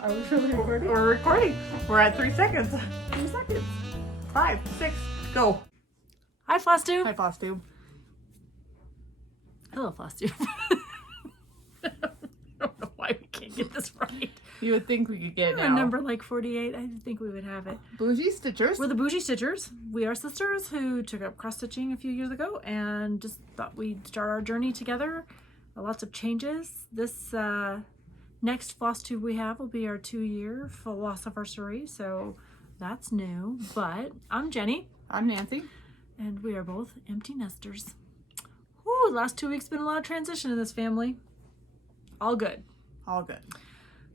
Are we really recording? We're recording. We're at 3 seconds. 2 seconds. 5, 6, go. Hi, FlossTube. Hi, FlossTube. Hello, FlossTube. I don't know why we can't get this right. You would think we could get it We're now. number like 48. I didn't think we would have it. Bougie Stitchers. We're the Bougie Stitchers. We are sisters who took up cross stitching a few years ago and just thought we'd start our journey together. Lots of changes. This next FlossTube we have will be our 2-year Flossiversary, so that's new. But I'm Jenny. I'm Nancy. And we are both empty nesters. Whew, the last 2 weeks been a lot of transition in this family. All good. All good.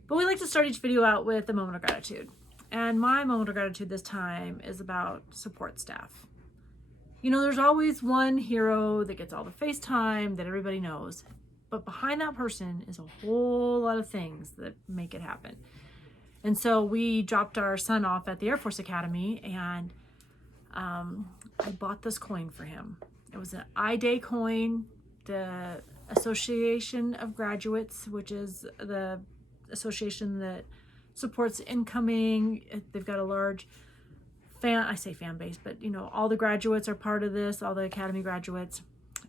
But we like to start each video out with a moment of gratitude. And my moment of gratitude this time is about support staff. You know, there's always one hero that gets all the FaceTime that everybody knows. But behind that person is a whole lot of things that make it happen. And so we dropped our son off at the Air Force Academy, and I bought this coin for him. It was an I-Day coin. The Association of Graduates, which is the association that supports incoming. They've got a large I say fan base, but you know, all the graduates are part of this, all the Academy graduates.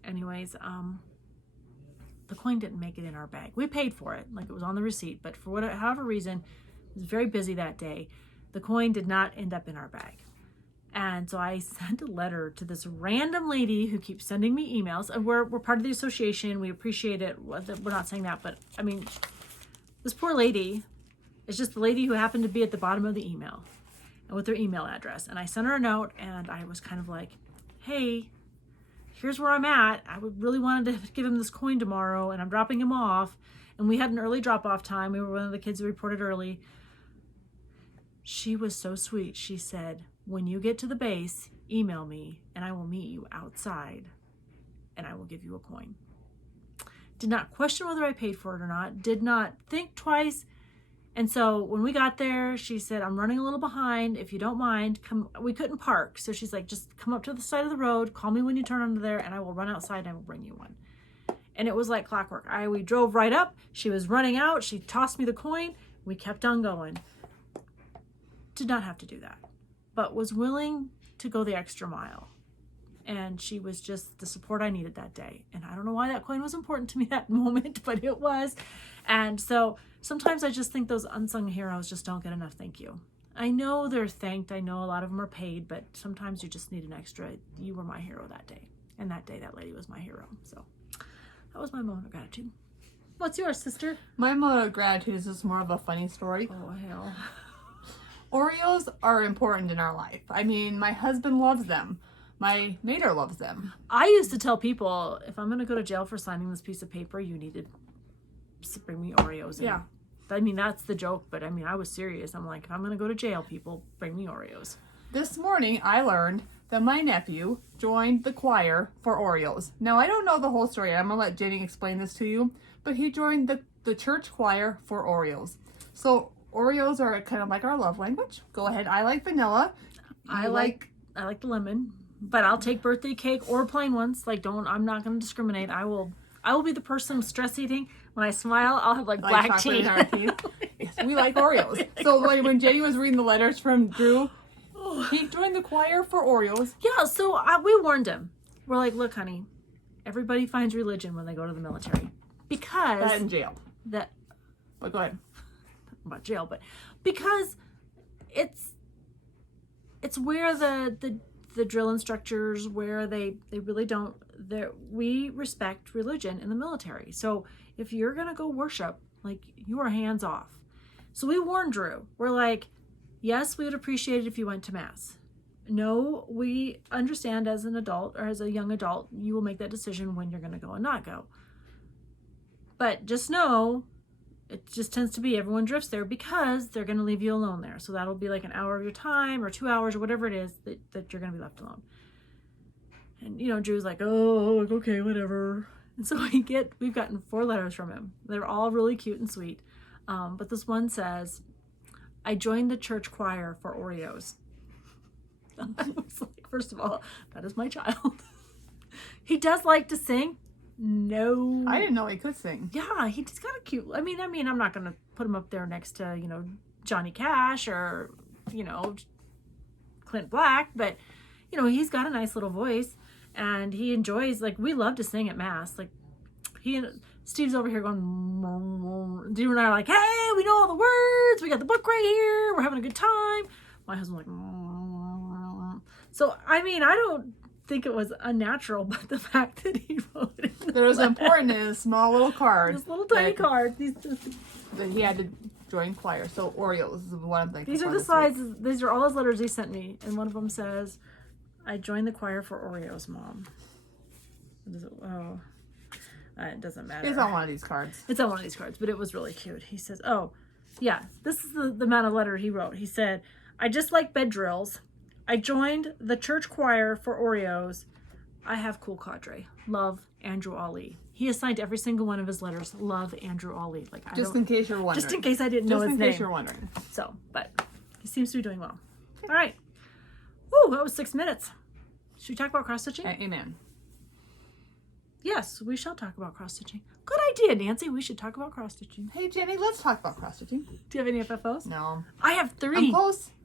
Anyways, the coin didn't make it in our bag. We paid for it, like it was on the receipt, but for however reason, it was very busy that day. The coin did not end up in our bag. And so I sent a letter to this random lady who keeps sending me emails. And we're part of the association. We appreciate it. We're not saying that, but I mean, this poor lady is just the lady who happened to be at the bottom of the email and with their email address. And I sent her a note, and I was kind of like, hey, here's where I'm at. I would really wanted to give him this coin tomorrow, and I'm dropping him off. And we had an early drop-off time. We were one of the kids who reported early. She was so sweet. She said, when you get to the base, email me, and I will meet you outside, and I will give you a coin. Did not question whether I paid for it or not. Did not think twice. And so when we got there, she said, I'm running a little behind. If you don't mind, come. We couldn't park. So she's like, just come up to the side of the road. Call me when you turn onto there, and I will run outside and I will bring you one. And it was like clockwork. We drove right up. She was running out. She tossed me the coin. We kept on going. Did not have to do that, but was willing to go the extra mile. And she was just the support I needed that day. And I don't know why that coin was important to me that moment, but it was. And so sometimes I just think those unsung heroes just don't get enough thank you. I know they're thanked. I know a lot of them are paid, but sometimes you just need an extra. You were my hero that day. And that day, that lady was my hero. So that was my moment of gratitude. What's yours, sister? My moment of gratitude is just more of a funny story. Oh, hell. Oreos are important in our life. I mean, my husband loves them. My mater loves them. I used to tell people, if I'm going to go to jail for signing this piece of paper, you need to bring me Oreos. Yeah. I mean, that's the joke, but I mean, I was serious. I'm like, if I'm going to go to jail, people, bring me Oreos. This morning, I learned that my nephew joined the choir for Oreos. Now, I don't know the whole story. I'm going to let Jenny explain this to you. But he joined the church choir for Oreos. So Oreos are kind of like our love language. Go ahead. I like vanilla. I like the lemon, but I'll take birthday cake or plain ones. Like, I'm not going to discriminate. I will be the person stress eating. When I smile, I'll have like black tea. In our teeth. Yes, we like Oreos. So like, when Jenny was reading the letters from Drew, he joined the choir for Oreos. Yeah, so we warned him. We're like, look, honey, everybody finds religion when they go to the military. Because... That in jail. But go ahead. About jail, but because it's where the drill instructors, where they really don't, we respect religion in the military. So if you're gonna go worship, like, you are hands off. So we warned Drew. We're like, yes, we would appreciate it if you went to mass. No, we understand as an adult or as a young adult, you will make that decision when you're gonna go and not go. But just know, it just tends to be everyone drifts there because they're going to leave you alone there. So that'll be like an hour of your time or 2 hours or whatever it is that you're going to be left alone. And, you know, Drew's like, oh, okay, whatever. And so we've gotten 4 letters from him. They're all really cute and sweet. But this one says, I joined the church choir for Oreos. I was like, first of all, that is my child. He does like to sing. No. I didn't know he could sing. Yeah, he's got a cute. I mean, I'm not gonna put him up there next to Johnny Cash or Clint Black, but he's got a nice little voice, and he enjoys, like, we love to sing at mass. Like, he and Steve's over here going, Steve and I are like, hey, we know all the words, we got the book right here, we're having a good time. My husband's like, so I mean, I don't think it was unnatural, but the fact that he wrote it, there was important in a small little card, this little tiny card, that he had to join choir. So Orioles is one of them. These are the sizes. These are all his letters he sent me, and one of them says, "I joined the choir for Oreos, Mom." It doesn't matter. It's on one of these cards. It's on one of these cards, but it was really cute. He says, "Oh, yeah, this is the amount of letter he wrote." He said, "I just like bed drills. I joined the church choir for Oreos. I have cool cadre. Love, Andrew Ali." He assigned every single one of his letters, "Love, Andrew Ali." Like, just in case you're wondering. Just in case I didn't know his name. Just in case you're wondering. So, but he seems to be doing well. All right. Woo, that was 6 minutes. Should we talk about cross stitching? Amen. Yes, we shall talk about cross stitching. Good idea, Nancy. We should talk about cross stitching. Hey, Jenny, let's talk about cross stitching. Do you have any FFOs? No. I have 3. I'm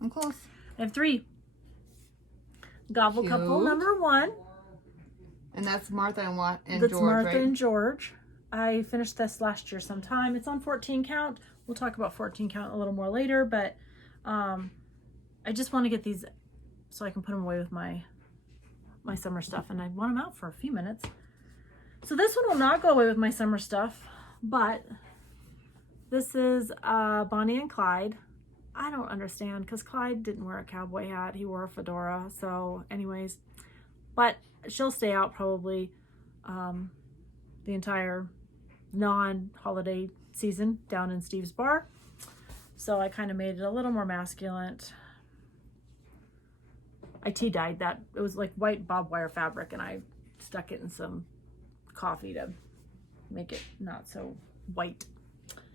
close. I have 3. Gobble Cute. couple number 1. And that's Martha and That's George, Martha right? and George. I finished this last year sometime. It's on 14 count. We'll talk about 14 count a little more later, but I just want to get these so I can put them away with my summer stuff, and I want them out for a few minutes. So this one will not go away with my summer stuff, but this is Bonnie and Clyde. I don't understand, because Clyde didn't wear a cowboy hat. He wore a fedora. So anyways, but she'll stay out probably the entire non-holiday season down in Steve's bar. So I kind of made it a little more masculine. I tea-dyed that. It was like white barbed wire fabric, and I stuck it in some coffee to make it not so white.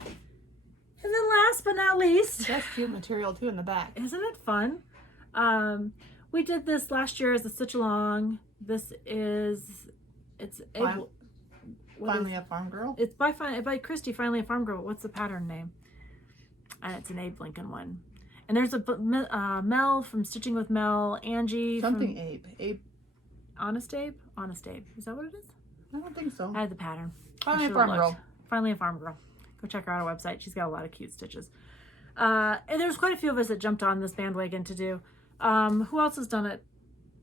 And then last but not least, That's cute material too in the back. isn't it fun? We did this last year as a stitch along. This is, it's Finally a farm girl. It's by Christy, Finally a Farm Girl. What's the pattern name? And it's an Abe Lincoln one. And there's a Mel from Stitching with Mel, Angi. Something Abe. Abe. Honest Abe? Honest Abe. Is that what it is? I don't think so. I had the pattern. Finally a I should've farm looked. girl. Finally a Farm Girl. Go check her out on our website. She's got a lot of cute stitches. And there's quite a few of us that jumped on this bandwagon to do. Who else has done it?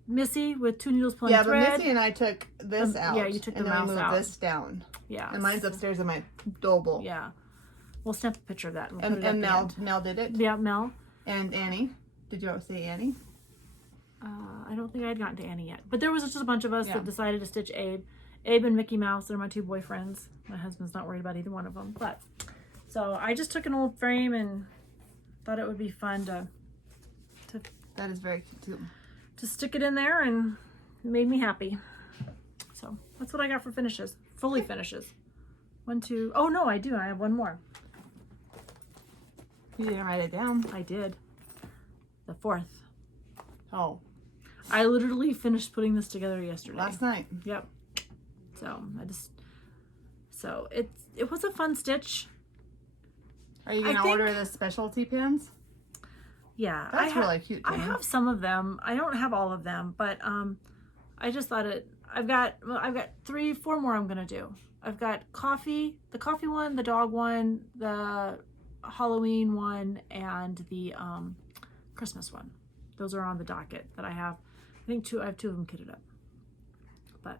Missy with 2 needles pulling thread. But Missy and I took this out. Yeah, you took the and then mouse we moved out. this down. Yeah. And mine's upstairs in my double. Yeah. We'll snap a picture of that. And, we'll And, put it at and the Mel end. did it. Yeah, Mel. And Annie. Did you say Annie? I don't think I'd gotten to Annie yet. But there was just a bunch of us Yeah. that decided to stitch Abe. Abe and Mickey Mouse are my 2 boyfriends. My husband's not worried about either one of them. But so I just took an old frame and thought it would be fun to That is very cute too. stick it in there, and it made me happy. So that's what I got for finishes. Fully finishes. 1, 2. Oh no, I do. I have one more. You didn't write it down. I did. The 4th. Oh. I literally finished putting this together yesterday. Last night. Yep. So it was a fun stitch. Are you gonna order the specialty pins? Yeah, That's really cute. I have some of them. I don't have all of them, but I just thought I've got 3, 4 more I'm gonna do. I've got the coffee one, the dog one, the Halloween one, and the Christmas one. Those are on the docket that I have. I have 2 of them kitted up. But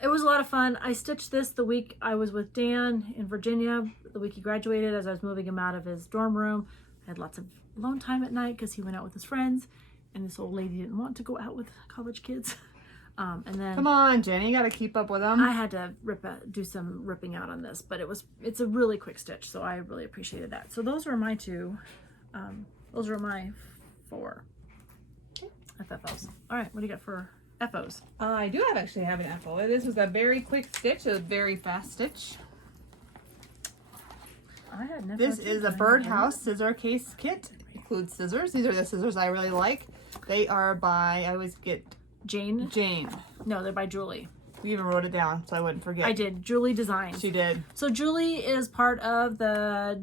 it was a lot of fun. I stitched this the week I was with Dan in Virginia, the week he graduated, as I was moving him out of his dorm room. I had lots of alone time at night because he went out with his friends, and this old lady didn't want to go out with college kids. And then Come on, Jenny, you gotta keep up with them. I had to do some ripping out on this, but it's a really quick stitch, so I really appreciated that. So those are my 2. Those are my 4 FFOs. All right, what do you got for FOs? I do actually have an FO. This was a very quick stitch, a very fast stitch. I had an FO This too, is a but I birdhouse scissor case kit. Includes scissors. These are the scissors I really like. They are by, I always get Jane. Jane. No, they're by Julie. We even wrote it down so I wouldn't forget. I did. Julie designed. She did. So Julie is part of the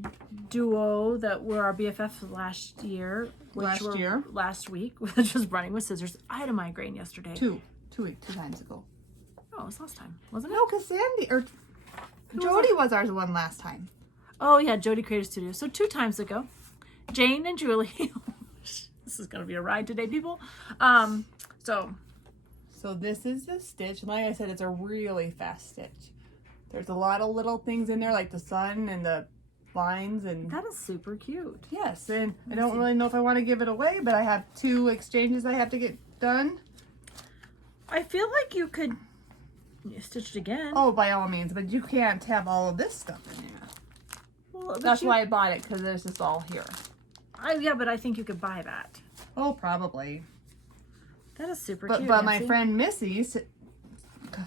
duo that were our BFFs last year. Last week, which was Running with Scissors. I had a migraine yesterday. Two times ago. Oh, it was last time, wasn't it? No, because Sandi, or Jodi was ours one last time. Oh, yeah, Jodi Creative Studio. So 2 times ago, Jane and Julie. This is going to be a ride today, people. So this is the stitch. Like I said, it's a really fast stitch. There's a lot of little things in there, like the sun and the lines. And that is super cute. Yes, and I don't really know if I want to give it away, but I have 2 exchanges I have to get done. I feel like you could stitch it again. Oh, by all means, but you can't have all of this stuff in here. Well, that's why I bought it, because there's just all here. Yeah, but I think you could buy that. Oh, probably. That is super cute. But my friend Missy,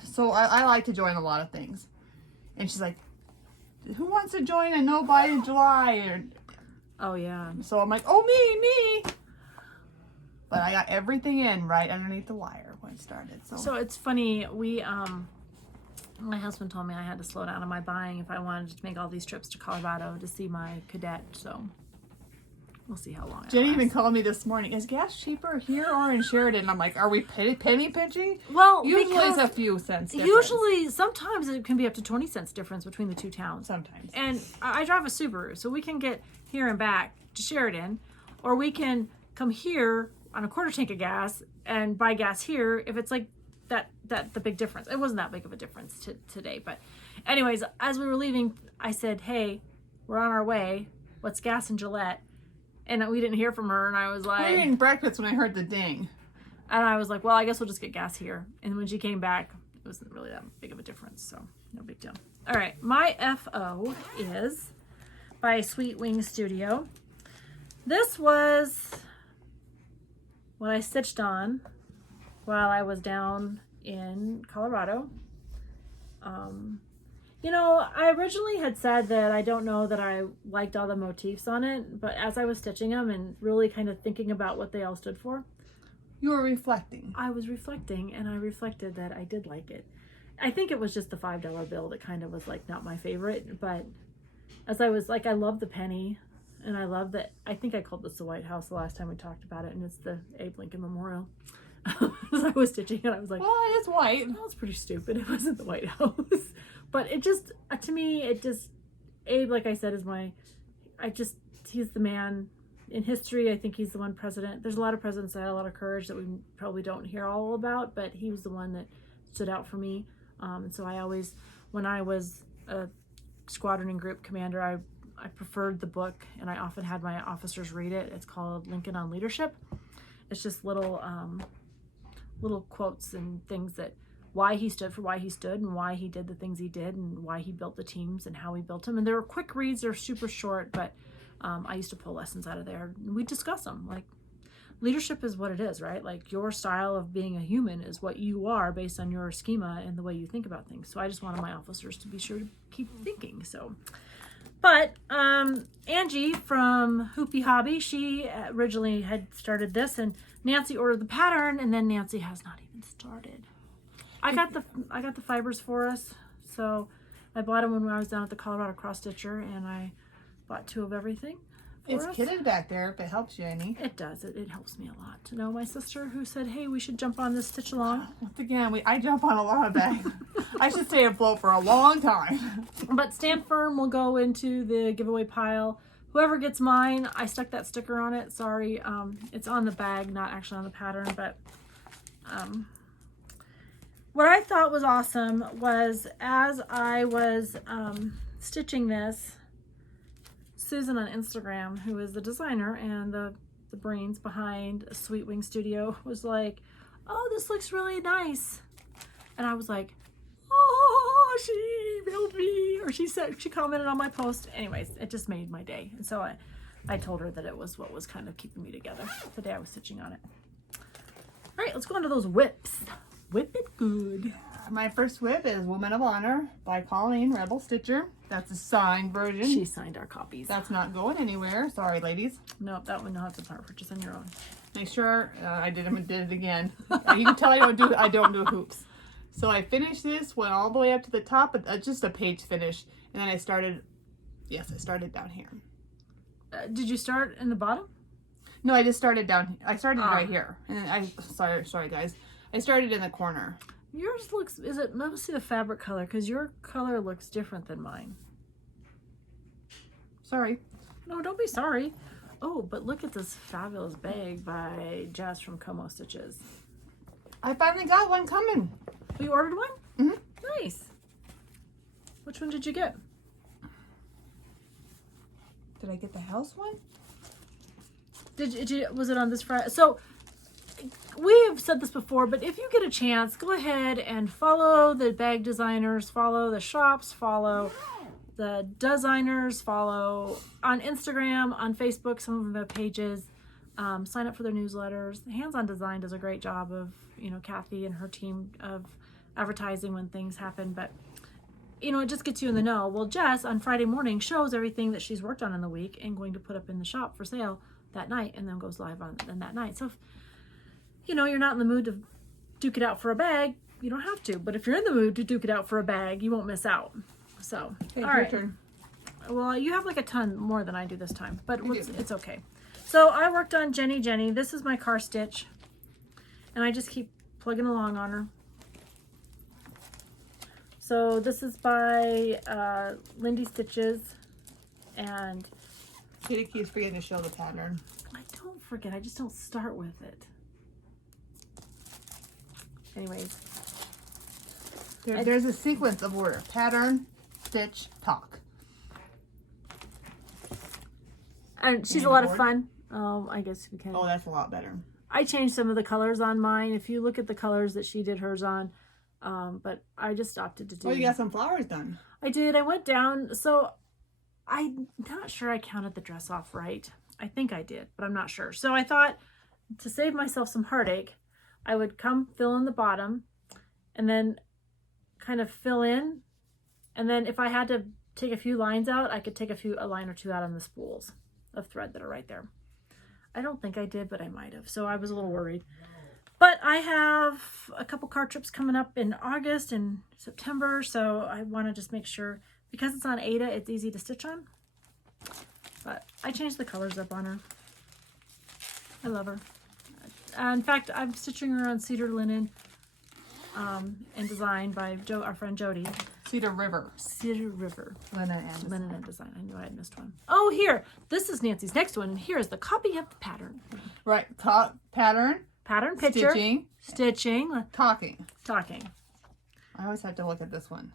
so I like to join a lot of things. And she's like, who wants to join a no buy in July? Oh, yeah. So I'm like, oh, me. But I got everything in right underneath the wire when it started. So it's funny. My husband told me I had to slow down on my buying if I wanted to make all these trips to Colorado to see my cadet. So we'll see how long. Jenny even called me this morning. Is gas cheaper here or in Sheridan? I'm like, are we penny pinching? Well, usually it's a few cents difference. Usually, sometimes it can be up to 20 cents difference between the 2 towns. Sometimes. And I drive a Subaru, so we can get here and back to Sheridan, or we can come here on a quarter tank of gas and buy gas here if it's like that the big difference. It wasn't that big of a difference today, but anyways, as we were leaving, I said, hey, we're on our way. What's gas in Gillette? And we didn't hear from her, and I was like... We were eating breakfast when I heard the ding. And I was like, well, I guess we'll just get gas here. And when she came back, it wasn't really that big of a difference, so no big deal. All right, my FO is by Sweet Wing Studio. This was what I stitched on while I was down in Colorado. You know, I originally had said that I don't know that I liked all the motifs on it, but as I was stitching them and really kind of thinking about what they all stood for, you were reflecting. I was reflecting, and I reflected that I did like it. I think it was just the $5 bill that kind of was like not my favorite, but as I was like, I love the penny, and I love that. I think I called this the White House the last time we talked about it, and it's the Abe Lincoln Memorial. As I was stitching it, I was like, well, it is white. That was pretty stupid. It wasn't the White House. But it just, to me, it just, Abe, like I said, is he's the man in history. I think he's the one president. There's a lot of presidents that had a lot of courage that we probably don't hear all about, but he was the one that stood out for me. And so I always, when I was a squadron and group commander, I preferred the book, and I often had my officers read it. It's called Lincoln on Leadership. It's just little quotes and things that why he stood for why he stood and why he did the things he did and why he built the teams and how he built them. And they were quick reads. They're super short, but I used to pull lessons out of there. We discuss them. Like, leadership is what it is, right? Like, your style of being a human is what you are based on your schema and the way you think about things. So I just wanted my officers to be sure to keep thinking. So, but Angi from Hoopy Hobby, she originally had started this, and Nancy ordered the pattern, and then Nancy has not even started. I got the fibers for us, so I bought them when I was down at the Colorado Cross Stitcher, and I bought 2 of everything. It's kitted back there if it helps you any. It does. It helps me a lot to know my sister who said, hey, we should jump on this stitch along. Once again, I jump on a lot of bags. I should stay afloat for a long time. But Stand Firm will go into the giveaway pile. Whoever gets mine, I stuck that sticker on it. Sorry, it's on the bag, not actually on the pattern, but what I thought was awesome was as I was stitching this, Susan on Instagram, who is the designer and the brains behind Sweet Wing Studio, was like, oh, this looks really nice. And I was like, oh, she built me, or she commented on my post. Anyways, it just made my day. And so I told her that it was what was kind of keeping me together the day I was stitching on it. All right, let's go into those whips. Whip it good. My first whip is Woman of Honor by Colleen Rebel Stitcher. That's a signed version. She signed our copies. That's not going anywhere. Sorry, ladies. Nope, that one you'll have to purchase on your own. Make sure I did it again. You can tell I don't do hoops. So I finished this, went all the way up to the top, but just a page finish. And then I started down here. Did you start in the bottom? No, I just started down. I started right here. And then sorry guys. I started in the corner. Yours looks, let me see the fabric color, because your color looks different than mine. Sorry. No, don't be sorry. Oh, but look at this fabulous bag by Jess from Como Stitches. I finally got one coming. Oh, you ordered one? Mm-hmm. Nice. Which one did you get? Did I get the house one? Was it on this Friday? So we have said this before, but if you get a chance, go ahead and follow the bag designers, follow the shops, follow the designers, follow on Instagram, on Facebook. Some of them have pages. Sign up for their newsletters. Hands On Design does a great job of, Kathy and her team of advertising when things happen, but it just gets you in the know. Well, Jess on Friday morning shows everything that she's worked on in the week and going to put up in the shop for sale that night, and then goes live on that night. So if you're not in the mood to duke it out for a bag, you don't have to. But if you're in the mood to duke it out for a bag, you won't miss out. So, okay, all your right. turn. Well, you have like a ton more than I do this time, but it's okay. So I worked on Jenny. This is my car stitch, and I just keep plugging along on her. So this is by Lindy Stitches, and Kitty keeps forgetting to show the pattern. I don't forget, I just don't start with it. Anyways. There's a sequence of order. Pattern, stitch, talk. And she's a lot of fun. Oh, I guess we can. Oh, that's a lot better. I changed some of the colors on mine. If you look at the colors that she did hers on, but I just opted to do. Oh, you got some flowers done. I did. I went down. So I'm not sure I counted the dress off right. I think I did, but I'm not sure. So I thought to save myself some heartache, I would come fill in the bottom and then kind of fill in. And then if I had to take a few lines out, I could take a line or two out on the spools of thread that are right there. I don't think I did, but I might have. So I was a little worried. But I have a couple car trips coming up in August and September. So I want to just make sure, because it's on Ada, it's easy to stitch on. But I changed the colors up on her. I love her. In fact, I'm stitching her on cedar linen and designed by our friend Jodi. Cedar River. Cedar River. Linen and design. I knew I had missed one. Oh, here. This is Nancy's next one. And here is the copy of the pattern. Right. Pattern. Pattern picture. Stitching. Talking. I always have to look at this one.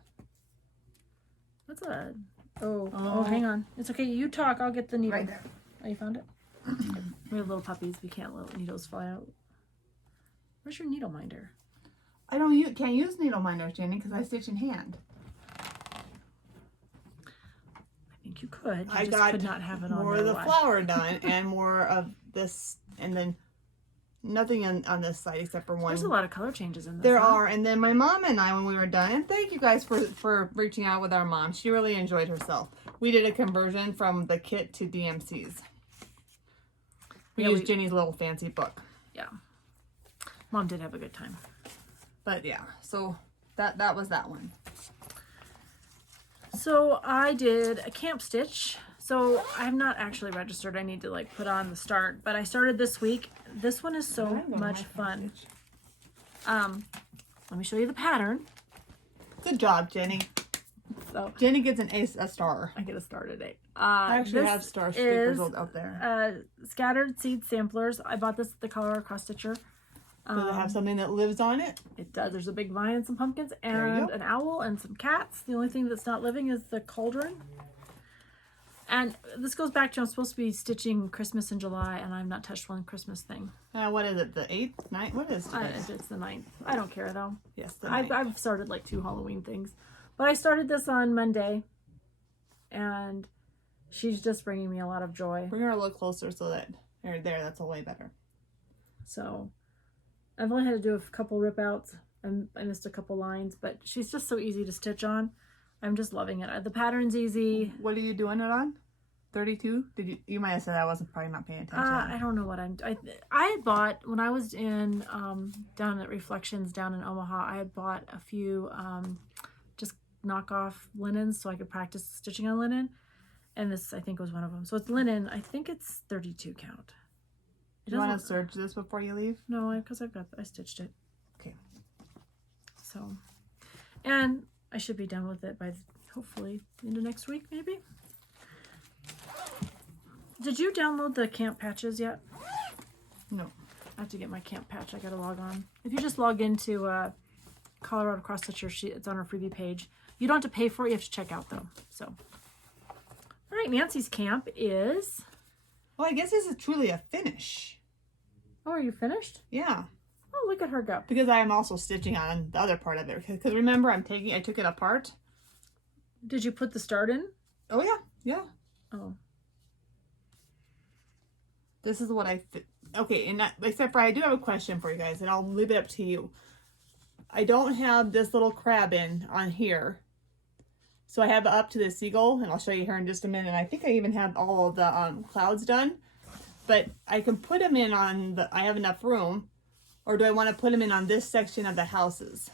What's that? Oh, hang on. It's okay. You talk. I'll get the needle. Right there. Oh, you found it? We have little puppies. We can't let needles fly out. Where's your needle minder? I can't use needle minders, Jenny, because I stitch in hand. I think you could. I could not have it on more of the flower done and more of this, and then nothing on this side except for one. There's a lot of color changes in this. There are, and then my mom and I, when we were done, and thank you guys for reaching out with our mom. She really enjoyed herself. We did a conversion from the kit to DMC's. We used Jenny's little fancy book. Yeah. Mom did have a good time. But yeah, so that was that one. So I did a camp stitch. So I'm not actually registered. I need to put on the start, but I started this week. This one is so much fun. Let me show you the pattern. Good job, Jenny. So Jenny gets a star. I get a star today. I actually have star stickers out there. Scattered seed samplers. I bought this at the Colorado Cross Stitcher. Does it have something that lives on it? It does. There's a big vine and some pumpkins and an owl and some cats. The only thing that's not living is the cauldron. And this goes back to I'm supposed to be stitching Christmas in July, and I've not touched one Christmas thing. What is it? The 8th? 9th? What is it? It's the 9th. I don't care though. Yes, the 9th. I've started 2 Halloween things. But I started this on Monday, and she's just bringing me a lot of joy. Bring her a little closer so that that's a way better. So I've only had to do a couple rip outs, and I missed a couple lines, but she's just so easy to stitch on. I'm just loving it. The pattern's easy. What are you doing it on? 32? You might have said I wasn't probably not paying attention. I don't know what I had bought when I was in down at Reflections down in Omaha. I had bought a few just knockoff linens so I could practice stitching on linen, and this I think was one of them. So it's linen. I think it's 32 count. Do you want to search this before you leave? No, because I stitched it. Okay. So, and I should be done with it by hopefully into next week maybe. Did you download the camp patches yet? No. I have to get my camp patch. I gotta log on. If you just log into Colorado Cross Stitcher, it's on our freebie page. You don't have to pay for it. You have to check out though. So, all right, Nancy's camp is. Well, I guess this is truly a finish. Oh, are you finished? Yeah. Oh, look at her go. Because I am also stitching on the other part of it. Because remember, I took it apart. Did you put the start in? Oh yeah, yeah. Oh. This is what okay, and except for I do have a question for you guys, and I'll leave it up to you. I don't have this little crab in on here. So I have it up to the seagull, and I'll show you here in just a minute. And I think I even have all of the clouds done. But I can put them in on I have enough room. Or do I want to put them in on this section of the houses?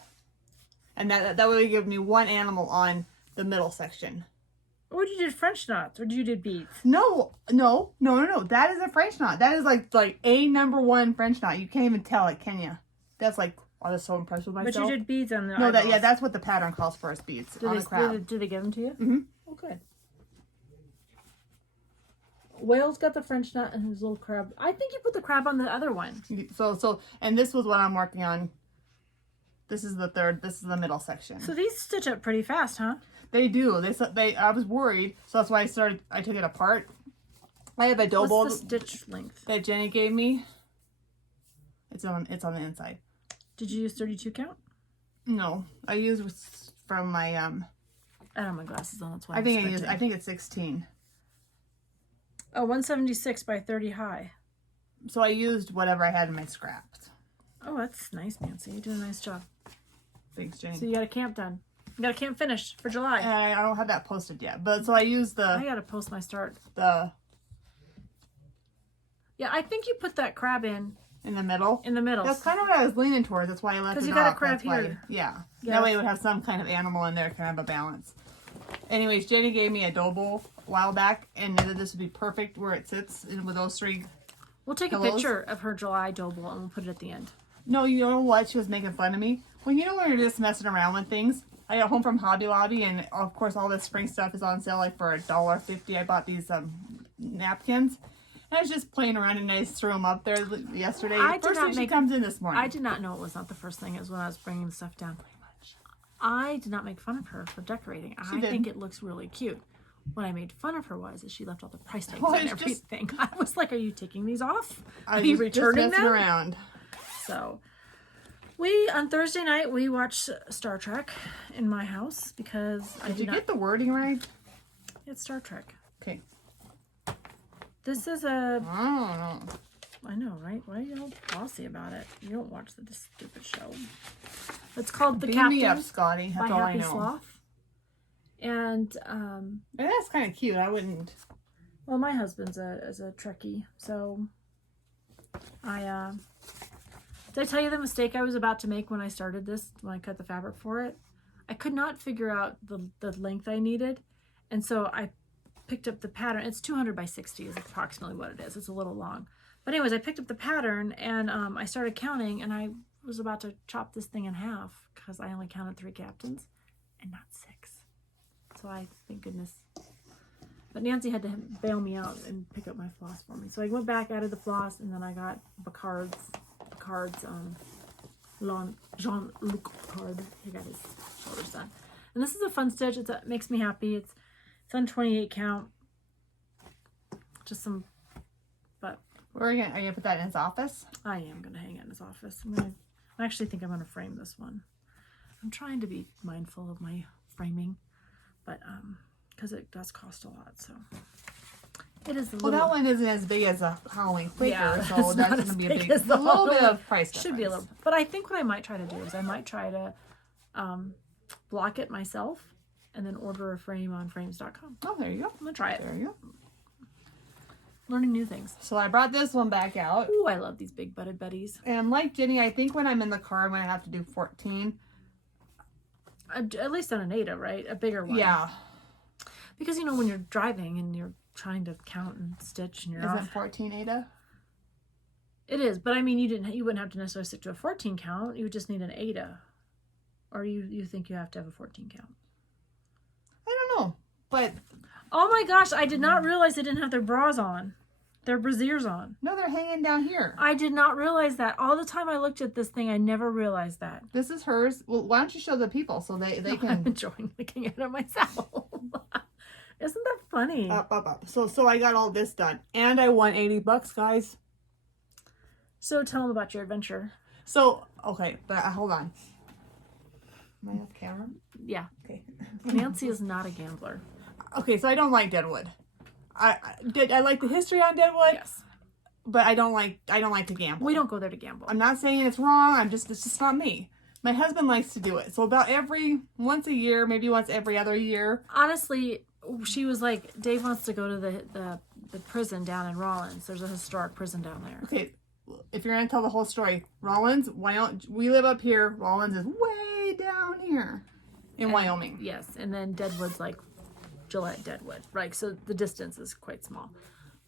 And that would give me one animal on the middle section. Or you did French knots, or you did beads? No. That is a French knot. That is like a #1 French knot. You can't even tell it, can you? That's like, I was so impressed with myself. But you did beads on the No, eyeballs. that's what the pattern calls for, is beads on the crab. Did they give them to you? Mm-hmm. Oh, good. Whale's got the French knot and his little crab. I think you put the crab on the other one. So, and this was what I'm working on. This is the third. This is the middle section. So these stitch up pretty fast, huh? They do. I was worried, so that's why I took it apart. I have a double. What's the stitch length that Jenny gave me. It's on the inside. Did you use 32 count? No, I used from my I don't have my glasses on. That's why I think it's 16. Oh, 176 by 30 high. So I used whatever I had in my scraps. Oh, that's nice, Nancy. You did a nice job. Thanks, Jenny. So you got a camp done. You got a camp finished for July. I don't have that posted yet, but so I used I gotta post my start. Yeah, I think you put that crab in the middle. In the middle. That's kind of what I was leaning towards. That's why I left it off. Because you got a crab here. Yeah. That way it would have some kind of animal in there, kind of a balance. Anyways, Jenny gave me a dough bowl a while back, and this would be perfect where it sits with those three. We'll take pillows. a picture of her July dough bowl and we'll put it at the end. No, you know what? She was making fun of me. When when you're just messing around with things. I got home from Hobby Lobby, and of course all this spring stuff is on sale, like for $1.50. I bought these napkins. And I was just playing around, and I threw them up there yesterday. She comes in this morning. I did not know it was not the first thing. It was when I was bringing the stuff down. I did not make fun of her for decorating. I think it looks really cute. What I made fun of her was that she left all the price tags on everything. I was like, "Are you taking these off? Are you returning them?" Around. So, on Thursday night we watched Star Trek in my house because Did you get the wording right? It's Star Trek. Okay. This is a. I know, right? Why are you all bossy about it? You don't watch this stupid show. It's called The Captain. Me up, Scotty. That's by all Happy I know. Sloth. And that's kind of cute. I wouldn't. Well, my husband's a Trekkie, so did I tell you the mistake I was about to make when I started this? When I cut the fabric for it, I could not figure out the length I needed, and so I picked up the pattern. It's 200 by 60 is approximately what it is. It's a little long, but anyways, I picked up the pattern and I started counting, and I was about to chop this thing in half because I only counted 3 captains and not 6. So thank goodness. But Nancy had to bail me out and pick up my floss for me. So I went back, added the floss, and then I got Picard's Jean-Luc Picard. He got his shoulders done. And this is a fun stitch. It makes me happy. It's on 28 count. Just some, but Are you gonna put that in his office? I am gonna hang it in his office. I actually think I'm gonna frame this one. I'm trying to be mindful of my framing, but because it does cost a lot, so it is a little. Well, that one isn't as big as a Halloween Quaker, so that's going to be a big as the little bit of price difference. Should be a little, but I think what I might try to do is I might try to block it myself and then order a frame on frames.com. Oh, there you go. I'm gonna try it. There you go. learning new things. So I brought this one back out. Ooh, I love these big butted Bettys. And like Jenny, I think when I'm in the car, I'm going to have to do 14. At least on an Ada, right? A bigger one. Yeah. Because, you know, when you're driving and you're trying to count and stitch and you're Isn't off. 14 Ada? It is, but I mean, you wouldn't have to necessarily stick to a 14 count. You would just need an Ada. Or you think you have to have a 14 count? I don't know. But Oh my gosh, I did not realize they didn't have their bras on. Their brasiers on. no, they're hanging down here. I did not realize that. All the time I looked at this thing, I never realized that. This is hers. Well, why don't you show the people so they I'm can... enjoying looking at it myself. Isn't that funny? Up. So I got all this done. And I won $80, guys. So tell them about your adventure. So, okay, but hold on. Am I off camera? Yeah. Okay. Nancy is not a gambler. Okay, so I don't like Deadwood. I like the history on Deadwood, Yes. but I don't like to gamble. We don't go there to gamble. I'm not saying it's wrong. It's just not me. My husband likes to do it. So about once a year, maybe once every other year. Honestly, she was like, Dave wants to go to the prison down in Rollins. There's a historic prison down there. Okay, if you're gonna tell the whole story, Rollins, we live up here. Rollins is way down here in Wyoming. Yes, and then Deadwood's like Gillette Deadwood, right? So the distance is quite small.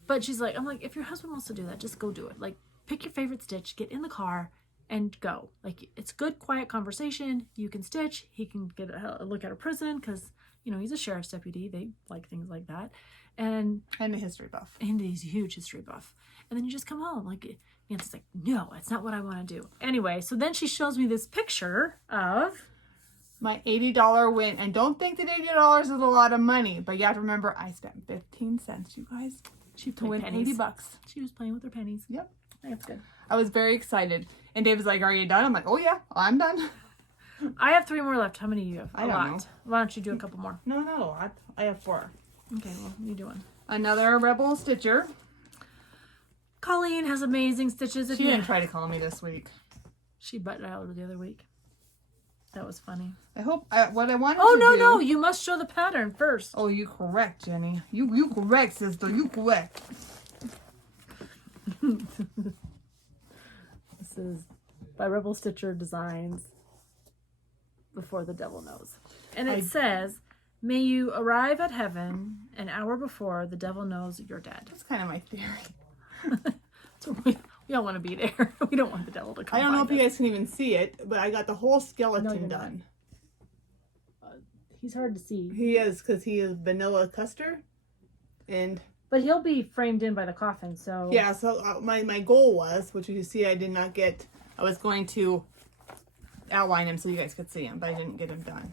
But she's like, I'm like, if your husband wants to do that, just go do it. Like, pick your favorite stitch, get in the car, and go. Like, it's good, quiet conversation. You can stitch. He can get a look at a prison because, you know, he's a sheriff's deputy. They like things like that. And a history buff. And he's a huge history buff. And then you just come home. Like, Nancy's like, no, it's not what I want to do. Anyway, so then she shows me this picture of my $80 win. And don't think that $80 is a lot of money, but you have to remember I spent 15 cents, you guys. She to win pennies. $80. She was playing with her pennies. Yep. That's good. I was very excited. And Dave was like, are you done? I'm like, oh yeah, I'm done. I have 3 more left. How many do you have? I don't know. Why don't you do a couple more? No, not a lot. I have 4. Okay, well, you do one. Another Rebel Stitcher. Colleen has amazing stitches. She didn't try to call me this week. She butt dialed the other week. That was funny. I hope what I wanted Oh, to do. no, you must show the pattern first. Oh, you correct, Jenny. You correct, sister. You correct. This is by Rebel Stitcher Designs, Before the Devil Knows. And it says, may you arrive at heaven an hour before the devil knows you're dead. That's kind of my theory. So we don't want to be there. We don't want the devil to come. I don't know if find you us. guys can even see it, but I got the whole skeleton you're done. He's hard to see. He is, because he is vanilla custard. And But he'll be framed in by the coffin, so... yeah, so my goal was, which you see I did not get, I was going to outline him so you guys could see him, but I didn't get him done.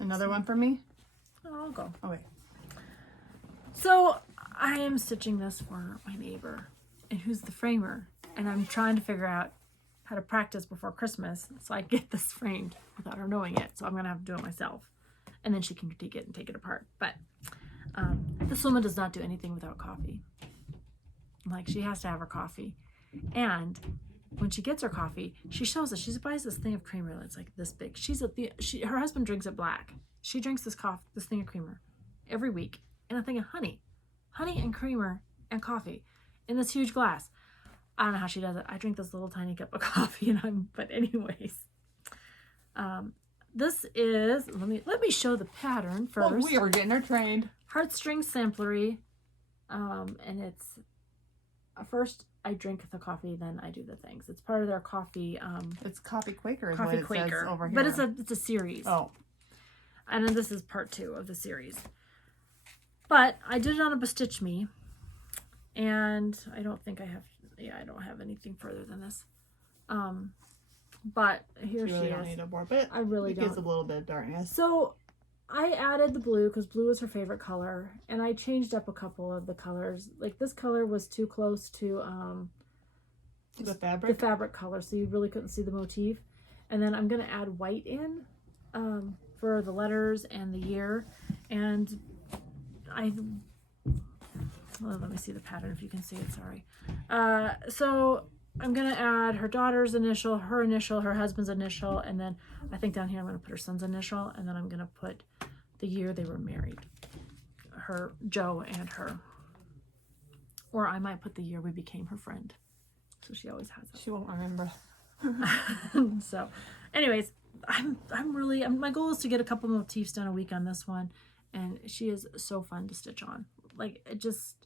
Another one for me? I'll go. Okay. So I am stitching this for my neighbor, and who's the framer, and I'm trying to figure out how to practice before Christmas so I get this framed without her knowing it. So I'm gonna have to do it myself, and then she can critique it and take it apart. But this woman does not do anything without coffee. Like, she has to have her coffee, and when she gets her coffee, she shows us. She buys this thing of creamer that's like this big. Her husband drinks it black. She drinks this thing of creamer every week, and a thing of honey and creamer and coffee in this huge glass. I don't know how she does it. I drink this little tiny cup of coffee, but anyways, this is, let me show the pattern first. Well, we are getting her trained. Heartstring Samplery, and it's first I drink the coffee, then I do the things. It's part of their coffee. It's Coffee Quaker is Coffee what it Quaker says over here. but it's a series. Oh. And then this is part 2 of the series. But I did it on a Bestitch Me, and I don't think I have. Yeah, I don't have anything further than this. But here You really she don't is. need a more, but I really it gives don't. a little bit of darkness. So I added the blue because blue is her favorite color, and I changed up a couple of the colors. Like, this color was too close to The fabric? the fabric color, so you really couldn't see the motif. And then I'm gonna add white in for the letters and the year. And well, let me see the pattern if you can see it. Sorry. So I'm going to add her daughter's initial, her husband's initial, and then I think down here I'm going to put her son's initial, and then I'm going to put the year they were married. Her, Joe and her. Or I might put the year we became her friend. So she always has it. She won't remember. So, anyways, my goal is to get a couple motifs done a week on this one, and she is so fun to stitch on. Like, it just,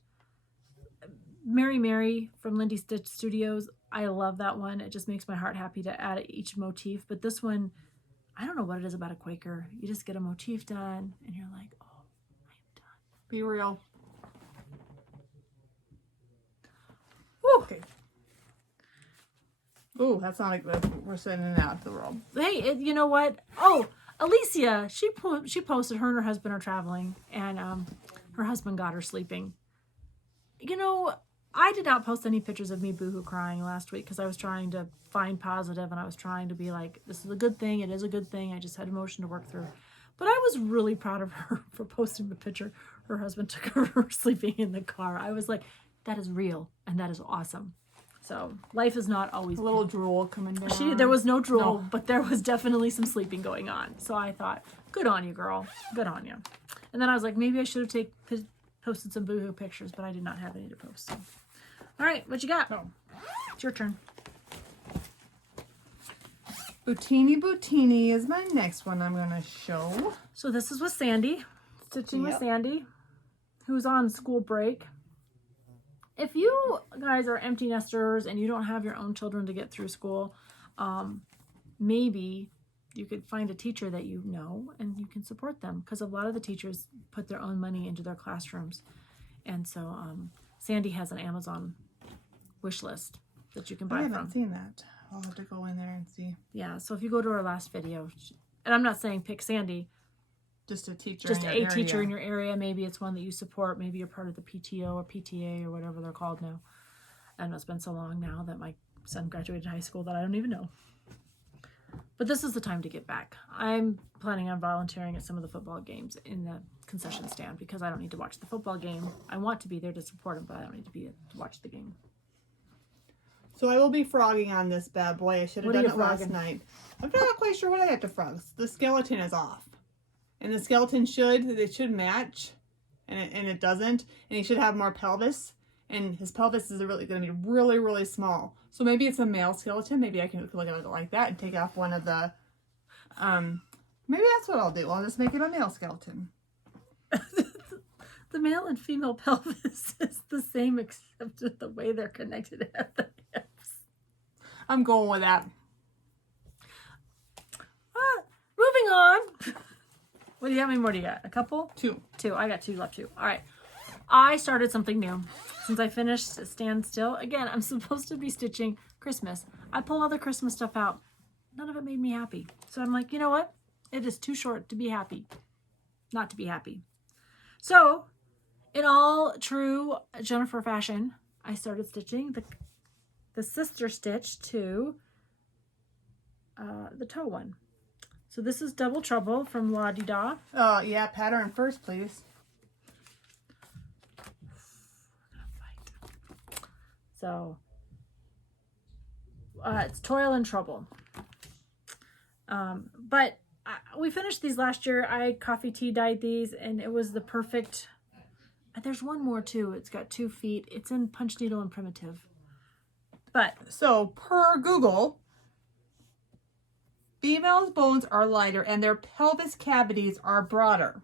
Mary from Lindy Stitch Studios, I love that one. It just makes my heart happy to add each motif. But this one, I don't know what it is about a Quaker. You just get a motif done, and you're like, oh, I am done. Be real. Woo. Okay. Ooh, that's not like we're sending it out to the world. Hey, you know what? Oh, Alicia, she posted her and her husband are traveling, and her husband got her sleeping. You know, I did not post any pictures of me boohoo crying last week because I was trying to find positive, and I was trying to be like, this is a good thing. It is a good thing. I just had emotion to work through. But I was really proud of her for posting the picture her husband took her sleeping in the car. I was like, that is real, and that is awesome. So life is not always a little drool coming down. There was no drool, but there was definitely some sleeping going on. So I thought, good on you, girl. Good on you. And then I was like, maybe I should have posted some boohoo pictures, but I did not have any to post. So. All right, what you got? Oh. It's your turn. Bootini is my next one I'm going to show. So this is with Sandi. Stitching with Sandi, who's on school break. If you guys are empty nesters and you don't have your own children to get through school, maybe you could find a teacher that you know and you can support them, because a lot of the teachers put their own money into their classrooms. And so Sandi has an Amazon wish list that you can buy from. I haven't seen that. I'll have to go in there and see. Yeah, so if you go to our last video, and I'm not saying pick Sandi, just a teacher. Just a teacher in your area. Maybe it's one that you support. Maybe you're part of the PTO or PTA or whatever they're called now. I know it's been so long now that my son graduated high school that I don't even know. But this is the time to get back. I'm planning on volunteering at some of the football games in the concession stand because I don't need to watch the football game. I want to be there to support them, but I don't need to be to watch the game. So I will be frogging on this bad boy. I should have done it last night. I'm not quite sure what I have to frog. The skeleton is off. And the skeleton should match, and it doesn't. And he should have more pelvis, and his pelvis is going to be really, really small. So maybe it's a male skeleton. Maybe I can look at it like that and take off one of the, maybe that's what I'll do. I'll just make it a male skeleton. The male and female pelvis is the same except the way they're connected at the hips. I'm going with that. Moving on. What do you have? How many more do you got? A couple? Two. I got two left too. All right. I started something new. Since I finished Stand Still, again, I'm supposed to be stitching Christmas. I pull all the Christmas stuff out. None of it made me happy. So I'm like, you know what? It is too short to be happy. Not to be happy. So, in all true Jennifer fashion, I started stitching the sister stitch to the toe one. So this is Double Trouble from La Di Da. Yeah, pattern first, please. So it's Toil and Trouble. But we finished these last year. I coffee tea dyed these, and it was the perfect. There's one more too. It's got 2 feet. It's in punch needle and primitive. But so per Google, females' bones are lighter and their pelvis cavities are broader.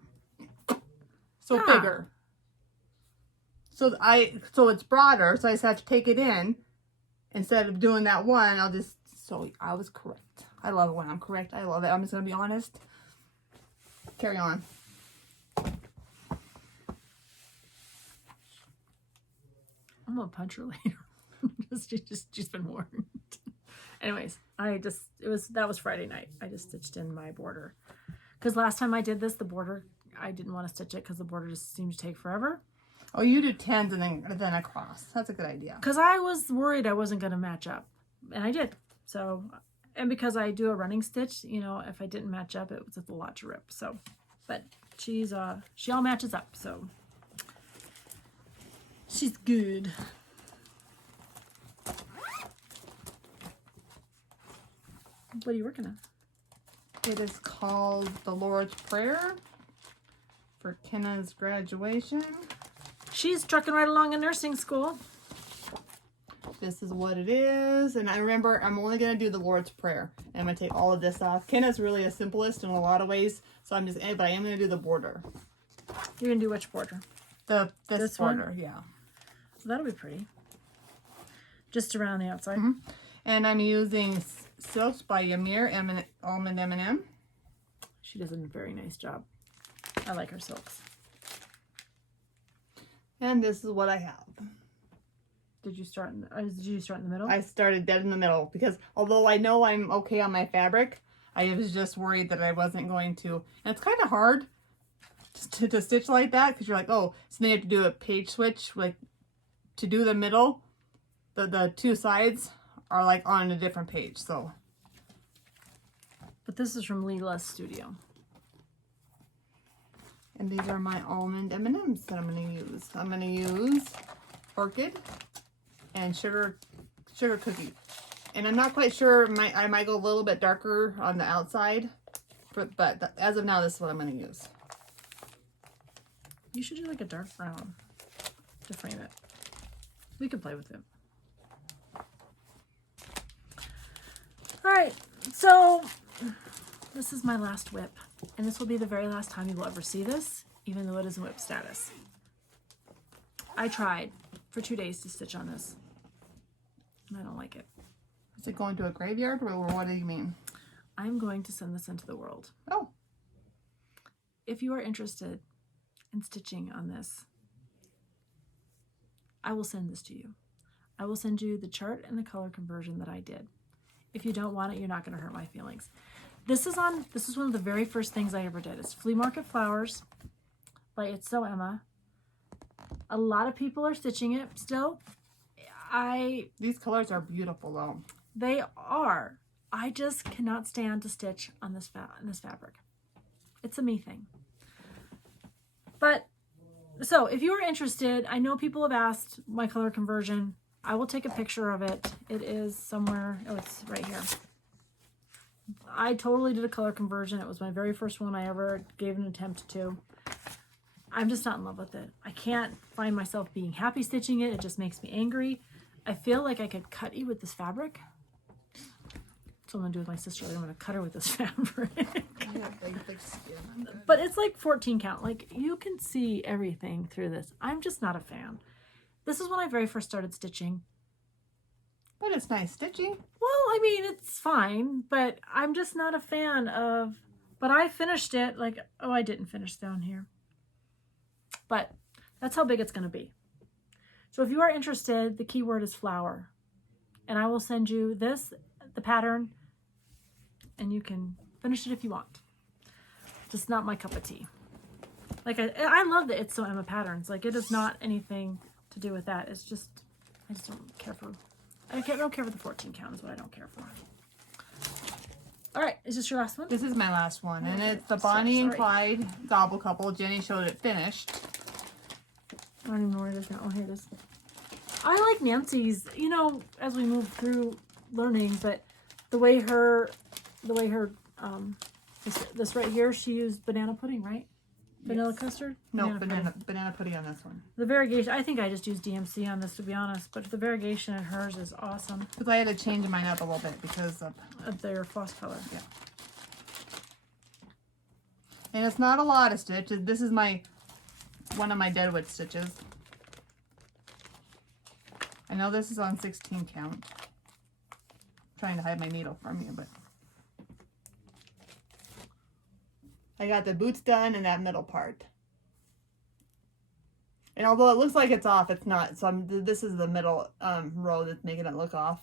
So bigger. So it's broader, so I just have to take it in. Instead of doing that one, I was correct. I love it when I'm correct. I love it. I'm just going to be honest. Carry on. I'm going to punch her later. She's been warned. Anyways, that was Friday night. I just stitched in my border. Because last time I did this, the border, I didn't want to stitch it because the border just seemed to take forever. Oh, you do 10s and then across. That's a good idea. Because I was worried I wasn't going to match up. And I did. So, and because I do a running stitch, if I didn't match up, it was a lot to rip. So, but she all matches up. So, she's good. What are you working on? It is called The Lord's Prayer for Kenna's graduation. She's trucking right along in nursing school. This is what it is. And I remember I'm only going to do the Lord's Prayer. And I'm going to take all of this off. Kenna's really the simplest in a lot of ways. So but I am going to do the border. You're going to do which border? This border, one? Yeah. So that'll be pretty. Just around the outside. Mm-hmm. And I'm using Silks by Ymir Almond M&M. She does a very nice job. I like her silks. And this is what I have. Did you start in the middle? I started dead in the middle because although I know I'm okay on my fabric, I was just worried that I wasn't going to. And it's kind of hard to stitch like that because you're like, oh, so then you have to do a page switch, like to do the middle. The two sides are like on a different page, so. But this is from Leela's studio. And these are my almond M&Ms that I'm going to use. I'm going to use Orchid and sugar cookie. And I'm not quite sure, I might go a little bit darker on the outside, but as of now, this is what I'm going to use. You should do like a dark brown to frame it. We can play with it. All right, so this is my last whip, and this will be the very last time you will ever see this, even though it is in whip status. I tried for 2 days to stitch on this, and I don't like it. Is it going to a graveyard, or what do you mean? I'm going to send this into the world. Oh. If you are interested in stitching on this, I will send this to you. I will send you the chart and the color conversion that I did. If you don't want it, you're not going to hurt my feelings. This is one of the very first things I ever did. It's Flea Market Flowers by It's So Emma. A lot of people are stitching it still. These colors are beautiful though. They are. I just cannot stand to stitch on this fabric. It's a me thing. But so if you are interested, I know people have asked my color conversion. I will take a picture of it. It is somewhere. Oh, it's right here. I totally did a color conversion. It was my very first one I ever gave an attempt to. I'm just not in love with it. I can't find myself being happy stitching it. It just makes me angry. I feel like I could cut you with this fabric. That's what I'm going to do with my sister. I'm going to cut her with this fabric. But it's like 14 count. Like, you can see everything through this. I'm just not a fan. This is when I very first started stitching. But it's nice stitching. Well, I mean, it's fine, but I'm just not a fan of... But I finished it like... Oh, I didn't finish down here. But that's how big it's going to be. So if you are interested, the keyword is flower. And I will send you this, the pattern, and you can finish it if you want. Just not my cup of tea. Like, I love the It's So Emma patterns. Like, it is not anything to do with that. It's just, I just don't care for... I don't care for the 14 count is what I don't care for. All right, is this your last one? This is my last one, and it's the Bonnie and Clyde Gobble Couple. Jenny showed it finished. I don't even know where it is now. Oh, here it is. I like Nancy's, you know, as we move through learning, but the way her, this right here, she used banana pudding, right? Vanilla custard? No, banana pudding on this one. The variegation, I think I just used DMC on this, to be honest, but the variegation in hers is awesome. Because I had to change mine up a little bit because of their floss color. Yeah. And it's not a lot of stitches. This is one of my deadwood stitches. I know this is on 16 count. I'm trying to hide my needle from you, but I got the boots done and that middle part. And although it looks like it's off, it's not. So this is the middle row that's making it look off.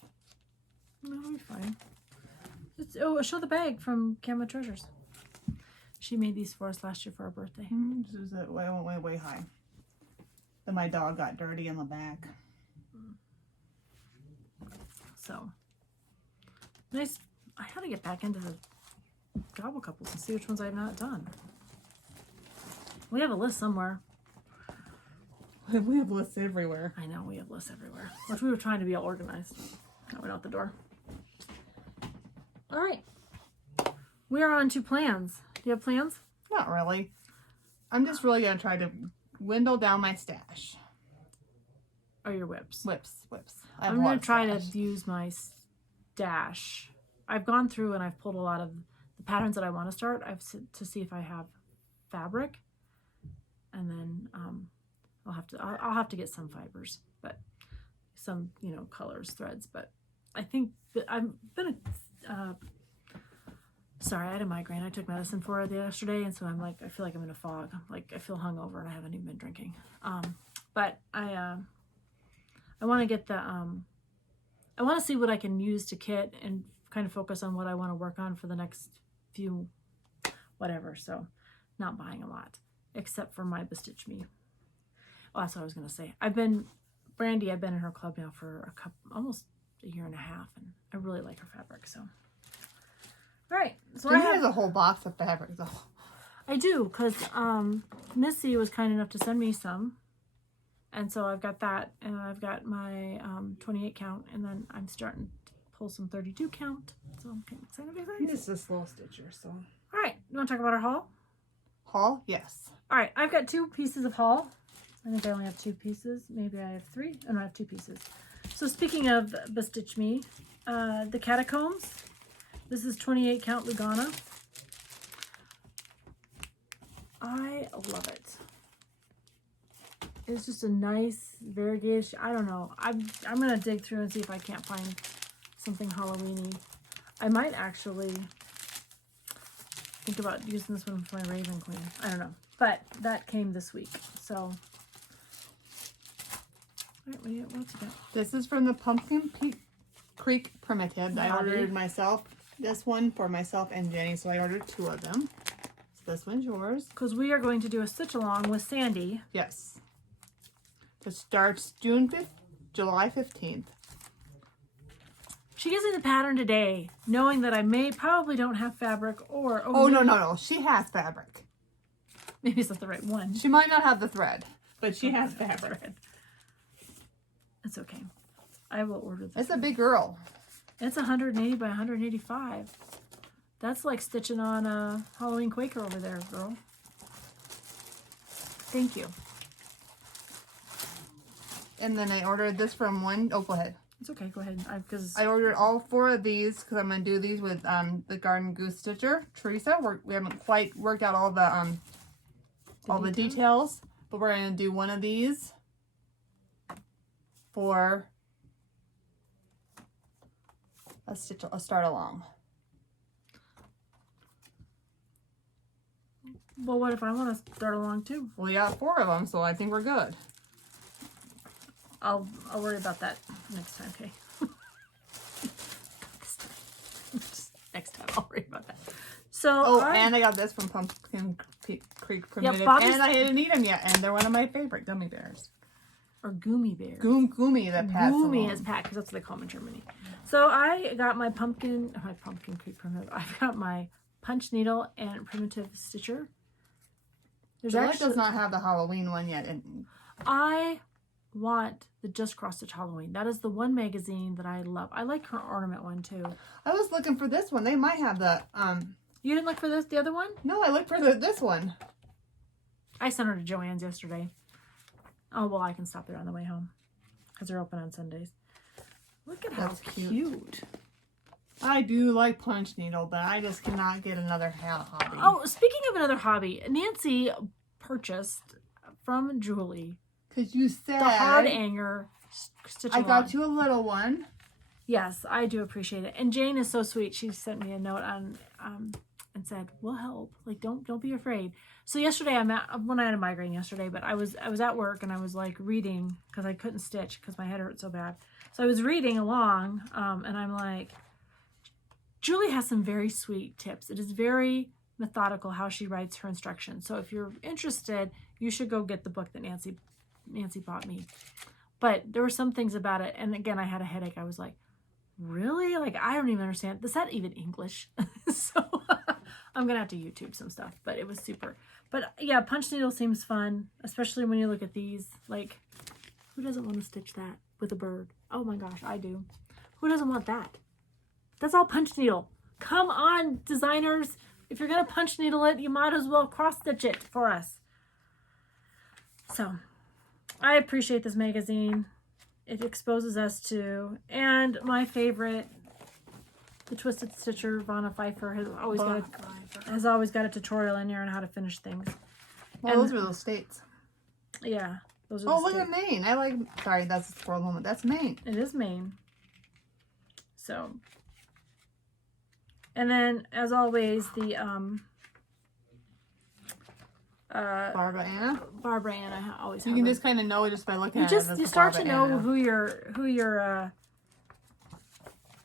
No, it'll be fine. Show the bag from Camera Treasures. She made these for us last year for our birthday. This is way high. Then my dog got dirty in the back. So nice. I had to get back into the Gobble Couples and see which ones I've not done. We have a list somewhere. We have lists everywhere. I know, we have lists everywhere. Which we were trying to be all organized. That went out the door. All right. We are on to plans. Do you have plans? Not really. I'm just really going to try to dwindle down my stash. Or your whips? Whips. I'm going to try to use my stash. I've gone through and I've pulled a lot of the patterns that I want to start. To see if I have fabric. And then I'll have to get some fibers, but some, you know, colors, threads. But I think that I've been sorry, I had a migraine. I took medicine for it yesterday, and so I'm like, I feel like I'm in a fog. Like I feel hungover, and I haven't even been drinking. But I want to get the I want to see what I can use to kit and kind of focus on what I want to work on for the next few whatever. So not buying a lot, except for my Bestitch Me. Oh, that's what I was gonna say. Brandy, I've been in her club now for almost a year and a half, and I really like her fabric. So, all right. So I have a whole box of fabric though. I do, because Missy was kind enough to send me some, and so I've got that, and I've got my 28 count, and then I'm starting to pull some 32 count. So I'm kind of excited. This is a slow stitcher. So, all right. You want to talk about our haul? Haul? Yes. All right. I've got 2 pieces of haul. I think I only have 2 pieces. Maybe I have 3. Oh, no, I have 2 pieces. So speaking of Bestitch Me, the Catacombs. This is 28 count Lugana. I love it. It's just a nice variegated. I don't know. I'm gonna dig through and see if I can't find something Halloween-y. I might actually think about using this one for my Raven Queen. I don't know. But that came this week. So, all right, what else you got? This is from the Pumpkin Creek Primitive. I ordered myself this one for myself and Jenny, so I ordered 2 of them. So this one's yours. Because we are going to do a stitch along with Sandi. Yes. It starts July 15th. She gives me the pattern today, knowing that I probably don't have fabric or... Oh, no. She has fabric. Maybe it's not the right one. She might not have the thread, but she has fabric. It's okay. I will order this. It's a big girl. It's 180 by 185. That's like stitching on a Halloween Quaker over there, girl. Thank you. And then I ordered this from one. Oh, go ahead. It's okay. Go ahead. I ordered all 4 of these because I'm going to do these with the Garden Goose Stitcher, Teresa. We haven't quite worked out all the details, but we're going to do one of these for a start along. Well, what if I want to start along too? We got 4 of them, so I think we're good. I'll worry about that next time, okay? Next time I'll worry about that. So, and I got this from Pumpkin Creek Primitive, Yep, and I didn't eat them yet, and they're one of my favorite gummy bears. Or Goomy Bears. Goomy, that Pat. Goomy is Pat, because that's what they call them in Germany. So I got my Pumpkin Creek Primitive. I've got my Punch Needle and Primitive Stitcher. There's actually does not have the Halloween one yet. And I want the Just Cross Stitch Halloween. That is the one magazine that I love. I like her ornament one too. I was looking for this one. They might have the You didn't look for the other one? No, I looked for this one. I sent her to Joann's yesterday. Oh well, I can stop there on the way home because they're open on Sundays. Look at how cute. I do like Punch Needle, but I just cannot get another hobby. Oh, speaking of another hobby, Nancy purchased from Julie. Because you said... the hard anger stitch along. I got you a little one. Yes, I do appreciate it. And Jane is so sweet. She sent me a note on and said, "We'll help. Like, don't be afraid." So yesterday, when I had a migraine yesterday, but I was at work and I was like reading because I couldn't stitch because my head hurt so bad. So I was reading along, and I'm like, Julie has some very sweet tips. It is very methodical how she writes her instructions. So if you're interested, you should go get the book that Nancy bought me. But there were some things about it, and again, I had a headache. I was like, really? Like, I don't even understand. Is that even English? So I'm gonna have to YouTube some stuff, but it was super. But yeah, Punch Needle seems fun, especially when you look at these. Like, who doesn't want to stitch that with a bird? Oh my gosh, I do. Who doesn't want that? That's all Punch Needle. Come on, designers. If you're going to punch needle it, you might as well cross stitch it for us. So, I appreciate this magazine. It exposes us to, and my favorite, the Twisted Stitcher, Vanna Pfeiffer, has always got a tutorial in there on how to finish things. Well, and those are those states. Yeah, those are. Oh, look at Maine. I like. Sorry, that's a squirrel moment. That's Maine. It is Maine. So, and then as always, the Barbara Anna. Barbara Anna always. You can just kind of know just by looking at it. You start to know who your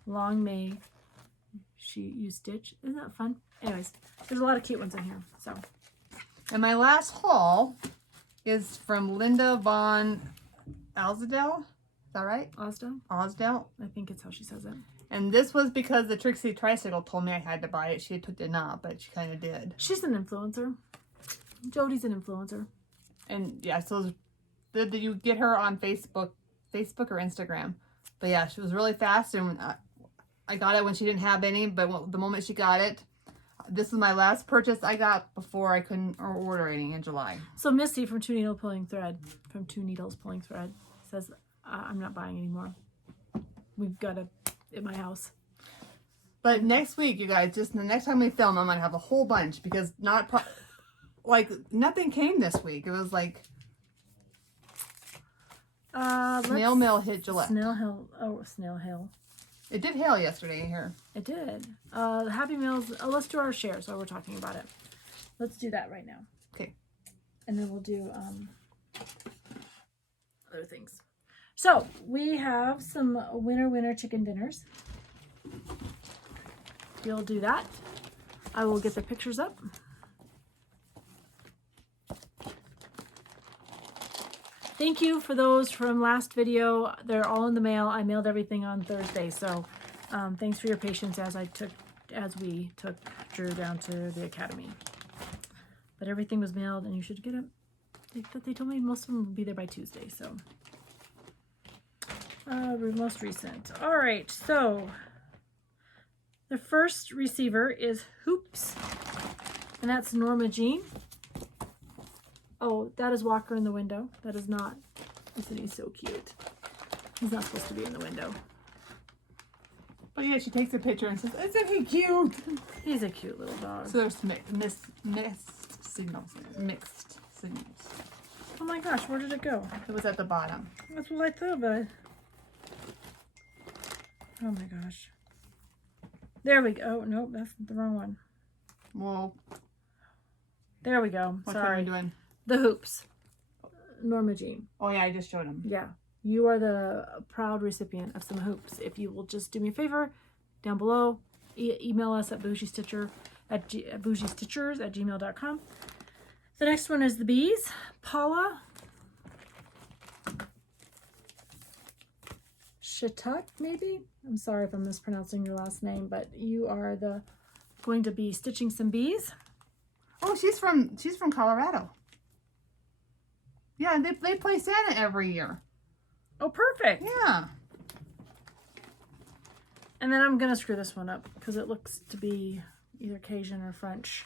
long may you stitch. Isn't that fun? Anyways, there's a lot of cute ones in here. So, and my last haul is from Linda Von Alsdale. Is that right? Osdale? Osdale. I think it's how she says it. And this was because the Trixie Tricycle told me I had to buy it. She did not, but she kind of did. She's an influencer. Jodi's an influencer. And yeah, so did you get her on Facebook or Instagram? But yeah, she was really fast, and I got it when she didn't have any. But the moment she got it, this is my last purchase I got before I couldn't order any in July. So Misty from Two Needles Pulling Thread says, I'm not buying anymore. We've got it at my house. But next week, you guys, just the next time we film, I'm gonna have a whole bunch because like nothing came this week. It was like snail mail hit Gillette. Snail Hill. It did hail yesterday here. It did. Happy Meals. Let's do our shares while we're talking about it. Let's do that right now. Okay. And then we'll do other things. So we have some winner chicken dinners. You'll do that. I will get the pictures up. Thank you for those from last video. They're all in the mail. I mailed everything on Thursday, so thanks for your patience as we took Drew down to the academy. But everything was mailed, and you should get it. They told me most of them will be there by Tuesday, so most recent. All right, so the first receiver is Hoops, and that's Norma Jean. Oh, that is Walker in the window. That is not. Isn't he so cute? He's not supposed to be in the window. But yeah, she takes a picture and says, "Isn't he cute?" He's a cute little dog. So there's mixed signals. Mixed signals. Oh my gosh, where did it go? It was at the bottom. That's what I thought, but oh my gosh. There we go. Oh, nope, that's the wrong one. Well, there we go. what Sorry. are we doing? The Hoops. Norma Jean. Oh yeah, I just showed him. Yeah. You are the proud recipient of some hoops. If you will just do me a favor, down below, email us at bougiestitchers@gmail.com. The next one is the bees. Paula Shatuk, maybe? I'm sorry if I'm mispronouncing your last name, but you are going to be stitching some bees. Oh, she's from Colorado. Yeah, they play Santa every year. Oh, perfect. Yeah. And then I'm going to screw this one up because it looks to be either Cajun or French.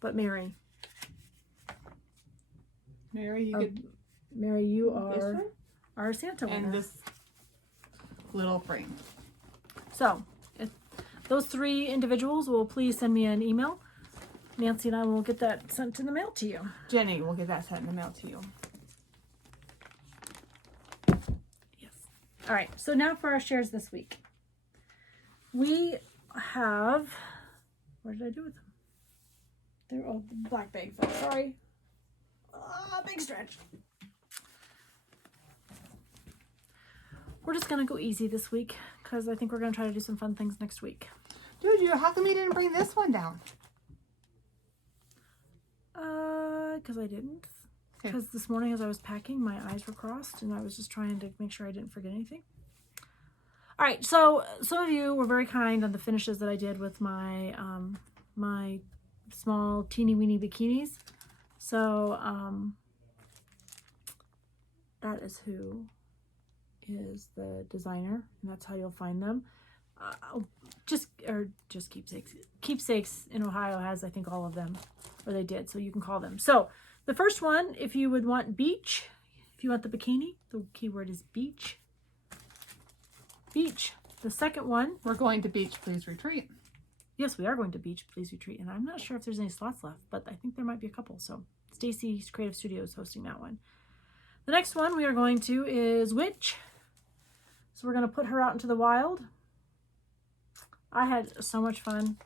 But Mary. Mary, you are our Santa winner. And this little frame. So, if those three individuals will please send me an email. Nancy and I will get that sent in the mail to you. Jenny will get that sent in the mail to you. Yes. All right. So now for our shares this week. We have, what did I do with them? They're all black bag fell. Sorry. Big stretch. We're just going to go easy this week because I think we're going to try to do some fun things next week. Dude, how come you didn't bring this one down? Because I didn't. Because this morning as I was packing, my eyes were crossed and I was just trying to make sure I didn't forget anything. All right, so some of you were very kind on the finishes that I did with my my small teeny weeny bikinis. So that is who is the designer, and that's how you'll find them. just keepsakes. Keepsakes in Ohio has, I think, all of them, or they did, so you can call them. So the first one, if you would want beach, if you want the bikini, the keyword is beach. Beach. The second one, We're going to beach, please retreat. yes, we are going to beach, please retreat. And I'm not sure if there's any slots left, but I think there might be a couple. So Stacy's Creative Studios hosting that one. The next one we are going to is Witch. So we're going to put her out into the wild. I had so much fun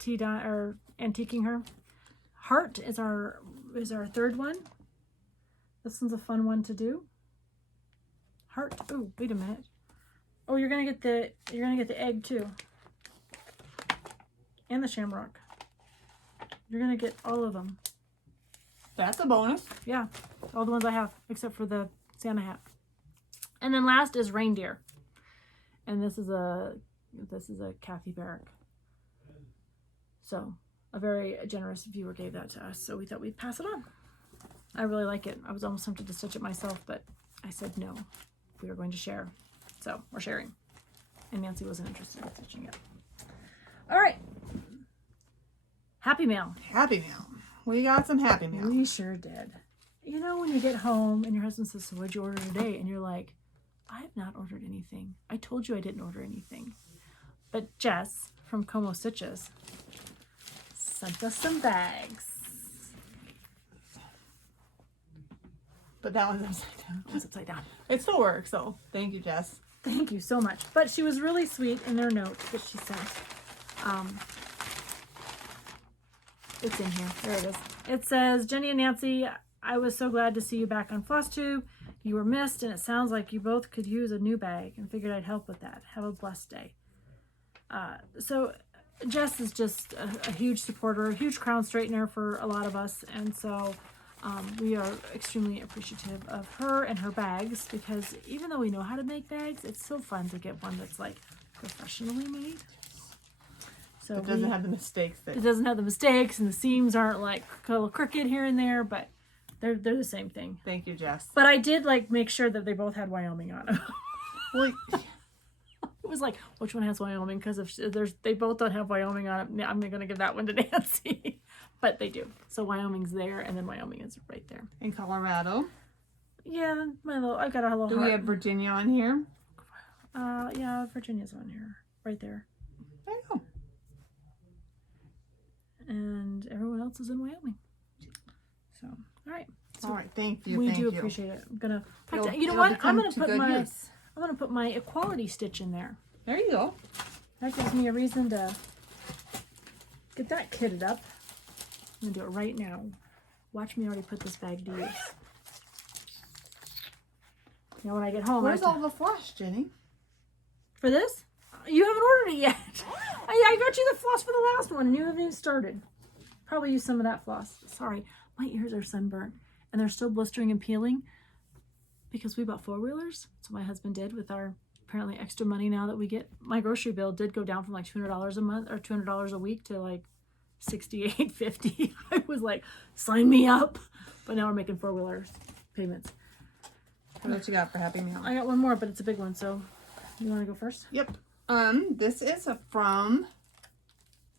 antiquing her. Heart is our third one. This one's a fun one to do. Heart. Oh, wait a minute. Oh, you're gonna get the egg too. And the shamrock. You're gonna get all of them. That's a bonus. Yeah, all the ones I have, except for the Santa hat. And then last is reindeer. And this is a Kathy Barrick. So a very generous viewer gave that to us, so we thought we'd pass it on. I really like it. I was almost tempted to stitch it myself, but I said no. We were going to share. So we're sharing. And Nancy wasn't interested in stitching it. All right. Happy Mail. Happy Mail. We got some Happy Mail. We sure did. You know, when you get home and your husband says, so what'd you order today? And you're like, I have not ordered anything. I told you I didn't order anything. But Jess from Como Stitches sent us some bags. But that one's upside down. It's upside down. It still works, so thank you, Jess. Thank you so much. But she was really sweet in their note that she sent. It's in here. There it is. It says, Jenny and Nancy, I was so glad to see you back on FlossTube. You were missed, and it sounds like you both could use a new bag, and figured I'd help with that. Have a blessed day. So Jess is just a huge supporter, a huge crown straightener for a lot of us, and so we are extremely appreciative of her and her bags, because even though we know how to make bags, it's so fun to get one that's like professionally made. So it doesn't have the mistakes. It doesn't have the mistakes, and the seams aren't like a little crooked here and there, but they're the same thing. Thank you, Jess. But I did like make sure that they both had Wyoming on them. Well, it was like, which one has Wyoming? Because if they both don't have Wyoming on it, I'm going to give that one to Nancy. But they do. So Wyoming's there, and then Wyoming is right there. in Colorado. Yeah, I've got a little Do heart. we have Virginia on here? Yeah, Virginia's on here. Right there. There you go. And everyone else is in Wyoming. So, all right. So All right, thank you. we thank do you. appreciate it. I'm gonna. It'll- You know it'll what? become I'm gonna put my equality stitch in there. There you go. That gives me a reason to get that kitted up. I'm gonna do it right now. Watch me already put this bag to use. Now when I get home, Where's all the floss, Jenny? for this? You haven't ordered it yet. I got you the floss for the last one, and you haven't even started. Probably use some of that floss. Sorry, my ears are sunburnt, and they're still blistering and peeling because we bought 4-wheelers. So my husband did with our apparently extra money now that we get. My grocery bill did go down from like $200 a month or $200 a week to like $68.50. I was like, sign me up. But now we're making 4-wheeler payments. What you got for Happy Meal? I got one more, but it's a big one. So you want to go first? Yep. This is from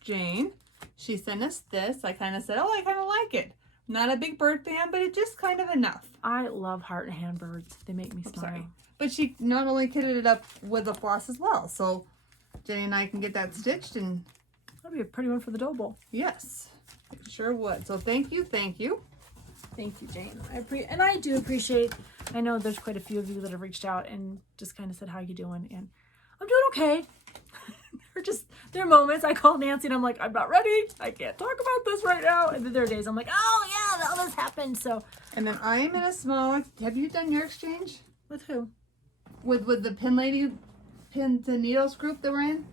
Jane. She sent us this. I kind of said, oh, I kind of like it. Not a big bird fan, but it's just kind of enough. I love heart and hand birds. They make me smile. Sorry. But she not only kitted it up with the floss as well. So Jenny and I can get that stitched, and That'd be a pretty one for the dough bowl. yes, it sure would. So thank you, thank you. Thank you, Jane. I do appreciate. I know there's quite a few of you that have reached out and just kind of said, "How you doing?" And I'm doing okay. There are moments I call Nancy and I'm like, I'm not ready. I can't talk about this right now. And then there are days I'm like, oh yeah, all this happened. So And then I'm in a small. Have you done your exchange with who? with the pin to needles group that we're in?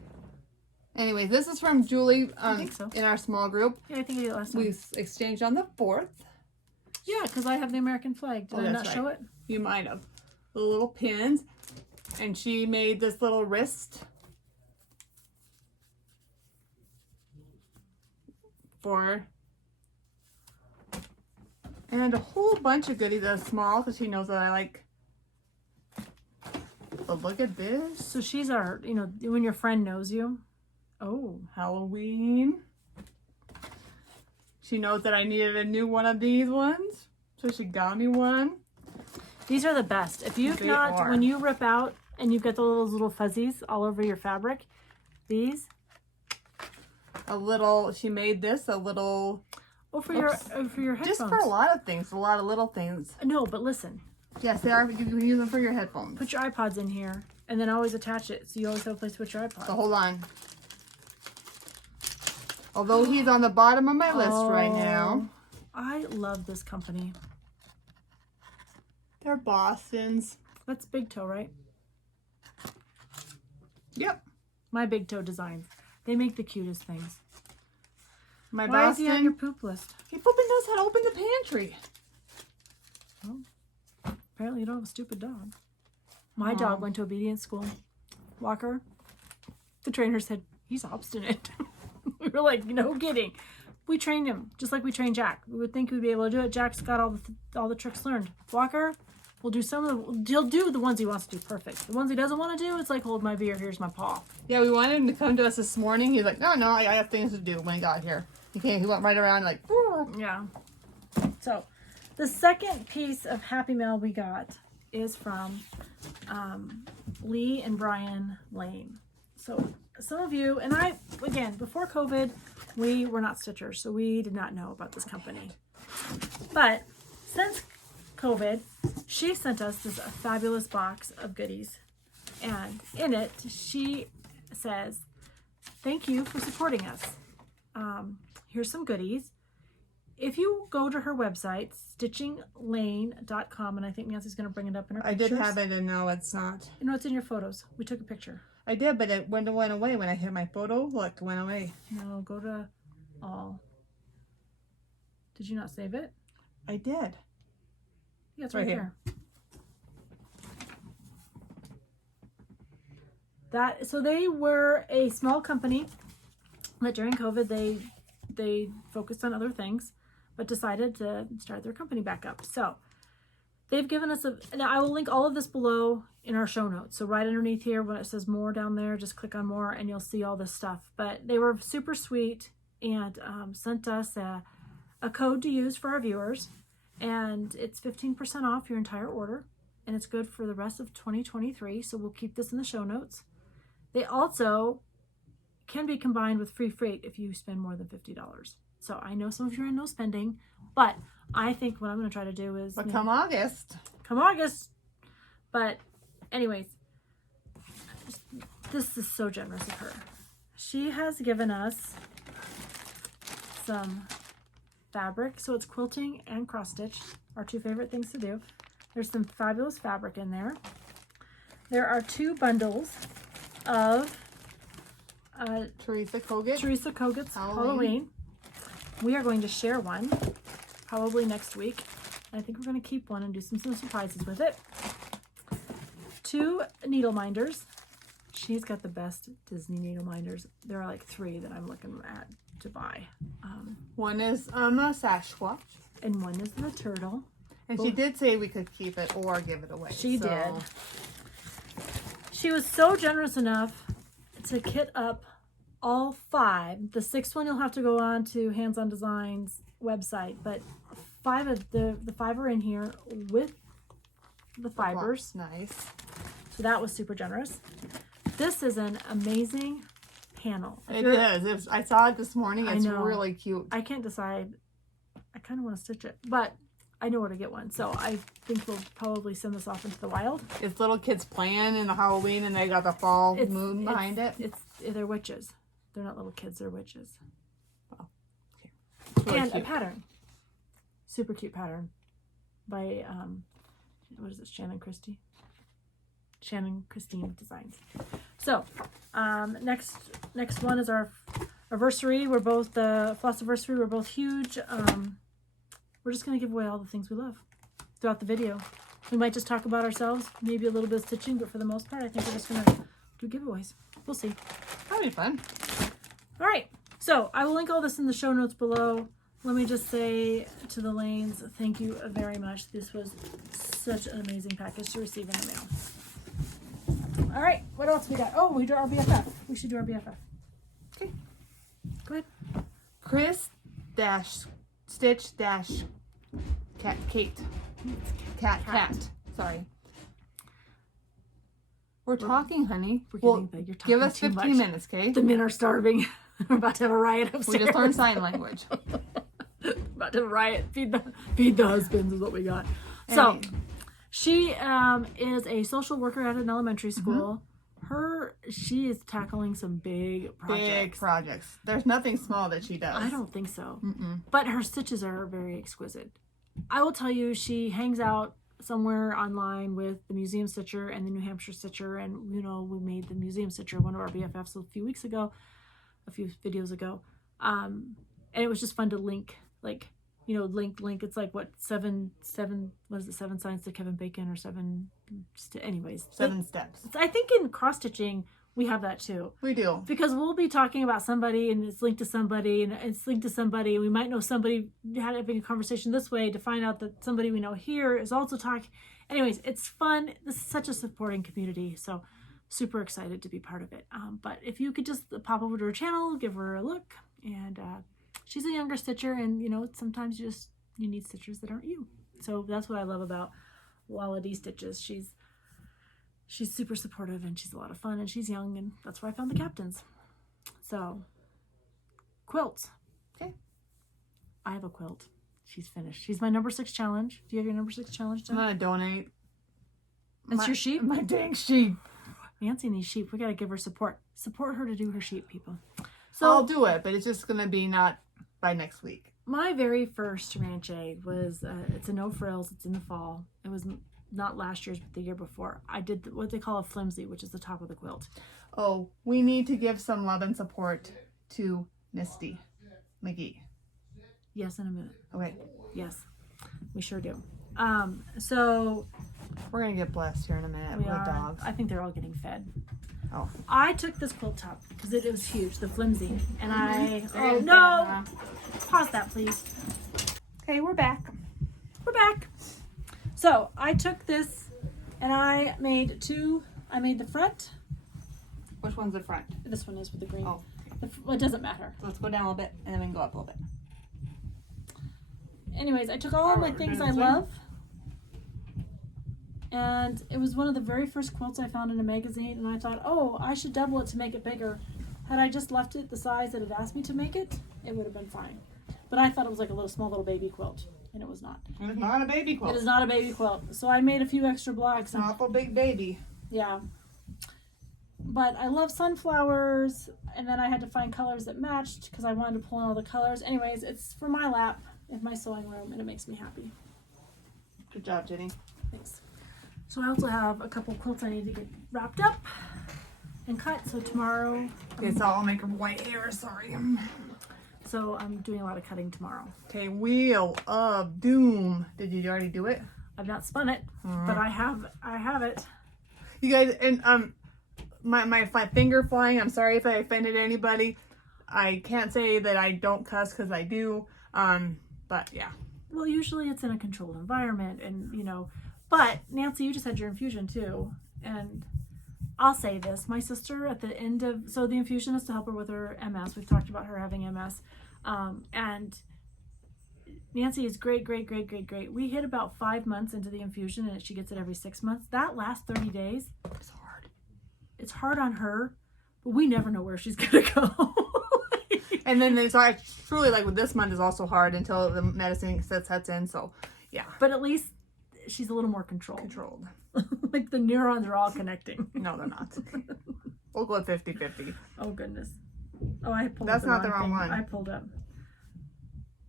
Anyway, this is from Julie. I think so. In our small group. Yeah, I think I did it last time. We exchanged on the 4th. Yeah, because I have the American flag. Did I not that's show right. it? You might have. The little pins. And she made this little wrist for, and a whole bunch of goodies that are small because she knows that I like but look at this. So she's our, you know, when your friend knows you. Oh, Halloween. She knows that I needed a new one of these ones, so she got me one. these are the best. If you've They not, are. when you rip out and you've got those little fuzzies all over your fabric, these. She made this a little. Oh, for your headphones. Just for a lot of things, a lot of little things. No, but listen. Yes, they are. You can use them for your headphones. Put your iPods in here and then always attach it so you always have a place to put your iPods. So hold on. Although he's on the bottom of my list right now. I love this company. They're Boston's. That's Big Toe, right? Yep. My Big Toe Designs. They make the cutest things. My Why Boston. is he on your poop list? He pooping knows how to open the pantry. Well, apparently you don't have a stupid dog. My dog went to obedience school. Walker. The trainer said, he's obstinate. We were like, no kidding. We trained him just like we trained Jack. We would think we'd be able to do it. Jack's got all the tricks learned. Walker will do he'll do the ones he wants to do perfect. The ones he doesn't want to do, it's like, hold my beer, here's my paw. Yeah, we wanted him to come to us this morning. He's like, no, I have things to do when he got here. He went right around like, yeah. So the second piece of Happy Mail we got is from Lee and Brian Lane. So some of you, and I, again, before COVID, we were not stitchers, so we did not know about this company. But since COVID, she sent us this fabulous box of goodies. And in it, she says, thank you for supporting us. Here's some goodies. If you go to her website, stitchinglane.com, and I think Nancy's going to bring it up in her pictures. I did have it, and no, it's not. You know, it's in your photos. We took a picture. I did, but it went away when I hit my photo. Look, it went away. No, go to all. Did you not save it? I did. Yeah, it's right here. So they were a small company that during COVID they focused on other things, but decided to start their company back up. So they've given us now I will link all of this below in our show notes. So right underneath here, when it says more down there, just click on more and you'll see all this stuff. But they were super sweet and sent us a code to use for our viewers. And it's 15% off your entire order. And it's good for the rest of 2023. So we'll keep this in the show notes. They also can be combined with free freight if you spend more than $50. So I know some of you are in no spending, but I think what I'm going to try to do is... But come August. But anyways, this is so generous of her. She has given us some fabric. So it's quilting and cross stitch, our two favorite things to do. There's some fabulous fabric in there. There are 2 bundles of Teresa Kogut's Halloween. We are going to share one probably next week. I think we're going to keep one and do some surprises with it. 2 needle minders. She's got the best Disney needle minders. There are like 3 that I'm looking at to buy. One is a Sasquatch. And one is the turtle. And she did say we could keep it or give it away. She did. She was so generous enough to kit up all 5. The 6th one you'll have to go on to Hands On Designs website, but 5 of the 5 are in here with the fibers. Nice. So that was super generous. This is an amazing panel. It is. I saw it this morning. It's really cute. I can't decide. I kind of want to stitch it, but I know where to get one. So I think we'll probably send this off into the wild. It's little kids playing in the Halloween and they got the fall moon behind it. They're witches. They're not little kids, they're witches. Oh, okay. Really And cute. a pattern. Super cute pattern by, what is it, Shannon Christine Designs. So, next one is our anniversary. We're both, Floss anniversary, we're both huge. We're just going to give away all the things we love throughout the video. We might just talk about ourselves, maybe a little bit of stitching, but for the most part, I think we're just going to do giveaways. We'll see. That'll be fun. All right. So I will link all this in the show notes below. Let me just say to the Lanes, thank you very much. This was such an amazing package to receive in the mail. All right, what else we got? Oh, we do our BFF. We should do our BFF. Okay. Go ahead. Chris dash Stitch dash Kate. Cat. Sorry. We're talking, honey. We're Well, getting big. You're talking give us too 15 much. minutes, okay? The men are starving. We're about to have a riot upstairs. We just learned sign language. About to have a riot. Feed the husbands is what we got. So, she is a social worker at an elementary school. She is tackling some big projects. There's nothing small that she does. I don't think so. But her stitches are very exquisite. I will tell you, she hangs out somewhere online with the Museum Stitcher and the New Hampshire Stitcher, and we made the Museum Stitcher one of our BFFs a few videos ago, and it was just fun to link, link. It's like what seven signs to Kevin Bacon or seven steps. I think in cross stitching we have that too. We do, because we'll be talking about somebody and it's linked to somebody and it's linked to somebody. We might know somebody having a conversation this way to find out that somebody we know here is also talking. Anyways, it's fun. This is such a supporting community, so super excited to be part of it. But if you could just pop over to her channel, give her a look, and she's a younger stitcher, and sometimes you need stitchers that aren't you. So that's what I love about Walla D Stitches. She's super supportive, and she's a lot of fun, and she's young, and that's where I found the captains. So, quilts. Okay. I have a quilt. She's finished. She's my number 6 challenge. Do you have your number 6 challenge done? I'm gonna donate. That's your sheep? My dang sheep. Nancy needs sheep. We gotta give her support. Support her to do her sheep, people. So I'll do it, but it's just gonna be not by next week. My very first ranch egg was, it's a no frills. It's in the fall. It was not last year's, but the year before. I did what they call a flimsy, which is the top of the quilt. Oh, we need to give some love and support to Misty McGee. Yes, in a minute. Okay. Yes, we sure do. So we're gonna get blessed here in a minute with dogs. I think they're all getting fed. Oh. I took this quilt top because it was huge, the flimsy, and oh no! Pause that, please. Okay, we're back. We're back. So I took this and I made the front. Which one's the front? This one is with the green. Oh. Well, it doesn't matter. So let's go down a little bit and then we can go up a little bit. Anyways, I took all of my things I love. And it was one of the very first quilts I found in a magazine, and I thought, oh, I should double it to make it bigger. Had I just left it the size that it asked me to make it, it would have been fine. But I thought it was like a small little baby quilt, and it was not. It is not a baby quilt. It is not a baby quilt. So I made a few extra blocks. It's an awful big baby. Yeah. But I love sunflowers, and then I had to find colors that matched because I wanted to pull in all the colors. Anyways, it's for my lap in my sewing room, and it makes me happy. Good job, Jenny. Thanks. So I also have a couple quilts I need to get wrapped up and cut. So tomorrow... Okay, so I'll make her white hair, sorry. So I'm doing a lot of cutting tomorrow. Okay, Wheel of Doom. Did you already do it? I've not spun it, but I have it. You guys, and my finger flying, I'm sorry if I offended anybody. I can't say that I don't cuss because I do, but yeah. Well, usually it's in a controlled environment, and but Nancy, you just had your infusion too, and I'll say this, my sister at the end of, so the infusion is to help her with her MS. We've talked about her having MS, and Nancy is great. We hit about 5 months into the infusion, and she gets it every 6 months. That last 30 days, it's hard. It's hard on her, but we never know where she's gonna go. And then it's truly like with this month is also hard until the medicine sets in. So yeah, but at least she's a little more controlled. Like the neurons are all connecting. No, they're not. We'll go 50-50. Oh goodness. Oh, I pulled. That's up not the wrong one. I pulled up.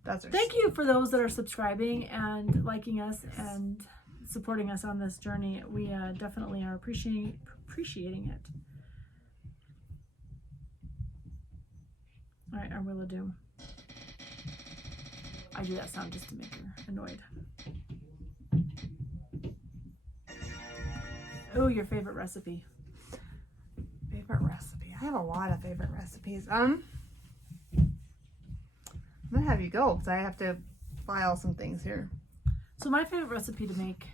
That's. Thank you for those that are subscribing and liking us and supporting us on this journey. We definitely are appreciating it. All right, our Wheel of Doom. I do that sound just to make her annoyed. Oh, your favorite recipe. Favorite recipe. I have a lot of favorite recipes. I'm gonna have you go because I have to file some things here. So my favorite recipe to make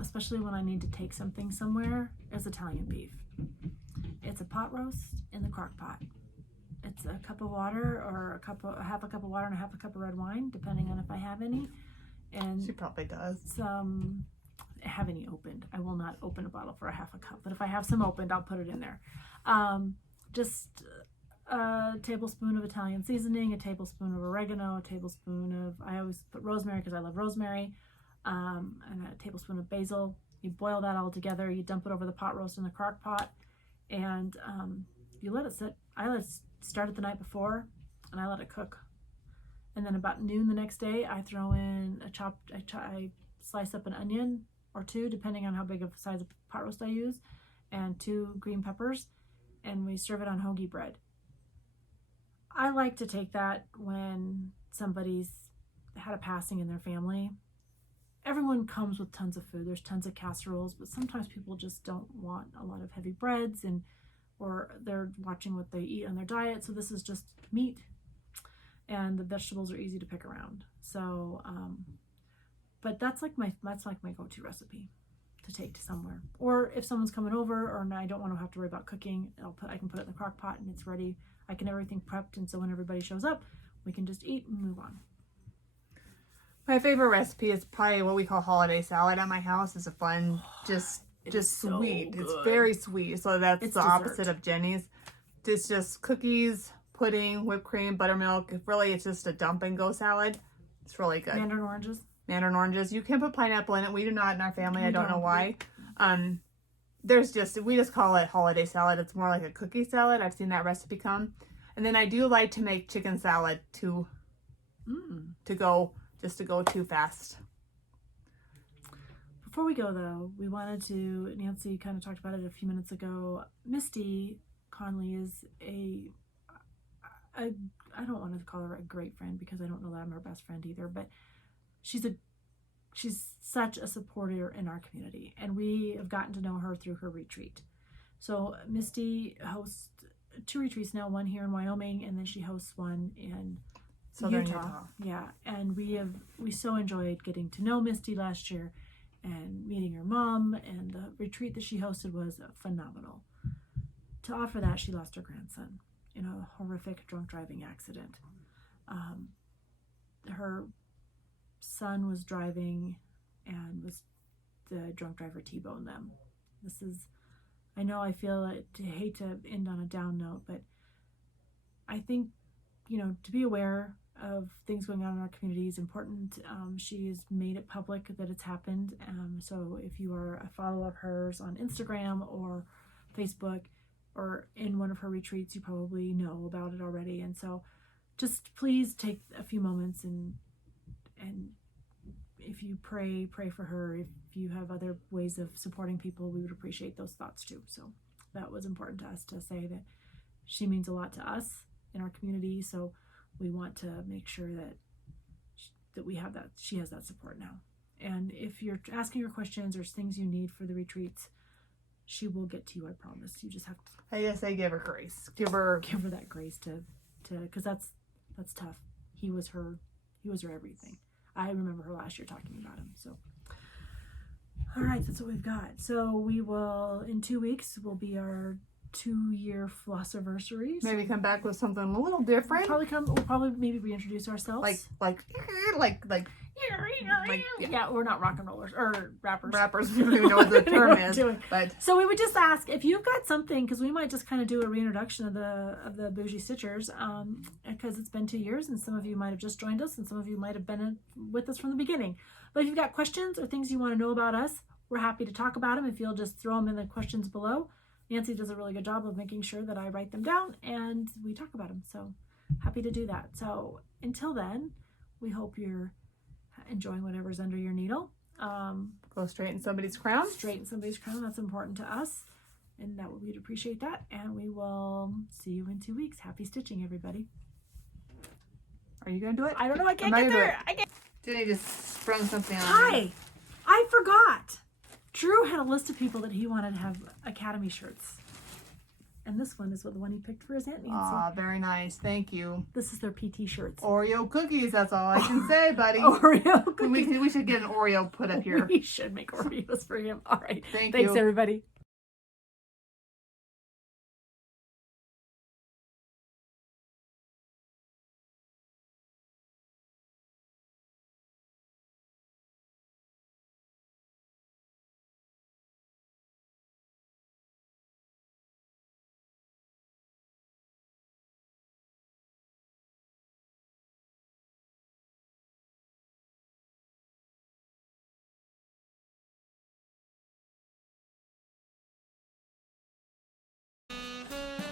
especially when I need to take something somewhere, is Italian beef. It's a pot roast in the crock pot. It's a cup of water or half a cup of water and a half a cup of red wine, depending on if I have any. And She probably does. some, I have any opened. I will not open a bottle for a half a cup, but if I have some opened, I'll put it in there. Just a tablespoon of Italian seasoning, a tablespoon of oregano, a tablespoon of, I always put rosemary because I love rosemary, and a tablespoon of basil. You boil that all together. You dump it over the pot roast in the crock pot, and you let it sit. I let it start it the night before, and I let it cook. And then about noon the next day, I throw in I slice up an onion or two, depending on how big of a size of pot roast I use, and 2 green peppers, and we serve it on hoagie bread. I like to take that when somebody's had a passing in their family. Everyone comes with tons of food. There's tons of casseroles, but sometimes people just don't want a lot of heavy breads, or they're watching what they eat on their diet. So this is just meat, and the vegetables are easy to pick around. So, but that's like my go-to recipe to take to somewhere. Or if someone's coming over, or I don't want to have to worry about cooking, I can put it in the crock pot and it's ready. I can have everything prepped, and so when everybody shows up, we can just eat and move on. My favorite recipe is probably what we call holiday salad at my house. It's a fun, just so sweet. good. It's very sweet. So that's It's the dessert. opposite of Jenny's. It's just cookies, pudding, whipped cream, buttermilk. Really, it's just a dump and go salad. It's really good. Mandarin oranges. Mandarin oranges. You can put pineapple in it. We do not in our family. I don't know why. We just call it holiday salad. It's more like a cookie salad. I've seen that recipe come. And then I do like to make chicken salad to go too fast. Before we go though, we wanted to, Nancy kind of talked about it a few minutes ago. Misty Conley is I don't want to call her a great friend because I don't know that I'm her best friend either, but she's such a supporter in our community, and we have gotten to know her through her retreat. So Misty hosts 2 retreats now, one here in Wyoming, and then she hosts one in Southern Utah. Yeah, and we so enjoyed getting to know Misty last year and meeting her mom, and the retreat that she hosted was phenomenal. To offer that, she lost her grandson in a horrific drunk driving accident. Her son was driving, and the drunk driver T-boned them. I know I hate to end on a down note, but I think, to be aware of things going on in our community is important. She has made it public that it's happened. So if you are a follower of hers on Instagram or Facebook or in one of her retreats, you probably know about it already. And so just please take a few moments and if you pray for her. If you have other ways of supporting people, we would appreciate those thoughts too. So that was important to us to say that she means a lot to us in our community. So we want to make sure that we have that. She has that support now. And if you're asking her questions or things you need for the retreats, she will get to you. I promise. You just have to. I guess I give her grace. Give her that grace to because that's tough. He was her everything. I remember her last year talking about him. So, all right, that's what we've got. So we will, in 2 weeks, will be our 2-year Flossiversary. Maybe come back with something a little different. We'll probably maybe reintroduce ourselves. Like yeah, we're not rock and rollers or rappers. Rappers, we don't even know what the term is. But so we would just ask if you've got something, because we might just kind of do a reintroduction of the Bougie Stitchers, because it's been 2 years, and some of you might have just joined us, and some of you might have been with us from the beginning. But if you've got questions or things you want to know about us, we're happy to talk about them. If you'll just throw them in the questions below. Nancy does a really good job of making sure that I write them down and we talk about them. So happy to do that. So until then, we hope you're enjoying whatever's under your needle. Go straighten somebody's crown. Straighten somebody's crown. That's important to us. And we'd appreciate that. And we will see you in 2 weeks. Happy stitching, everybody. Are you going to do it? I don't know. I can't get there. Jenny just sprung something on Hi. me. I forgot. Drew had a list of people that he wanted to have Academy shirts. And this one is the one he picked for his Aunt Nancy. Ah, very nice. Thank you. This is their PT shirts. Oreo cookies, that's all I can say, buddy. Oreo cookies. We should get an Oreo put up here. We should make Oreos for him. All right. Thanks, everybody.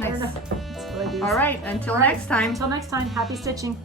Nice. That's what I do. All right, until next time. Until next time, happy stitching.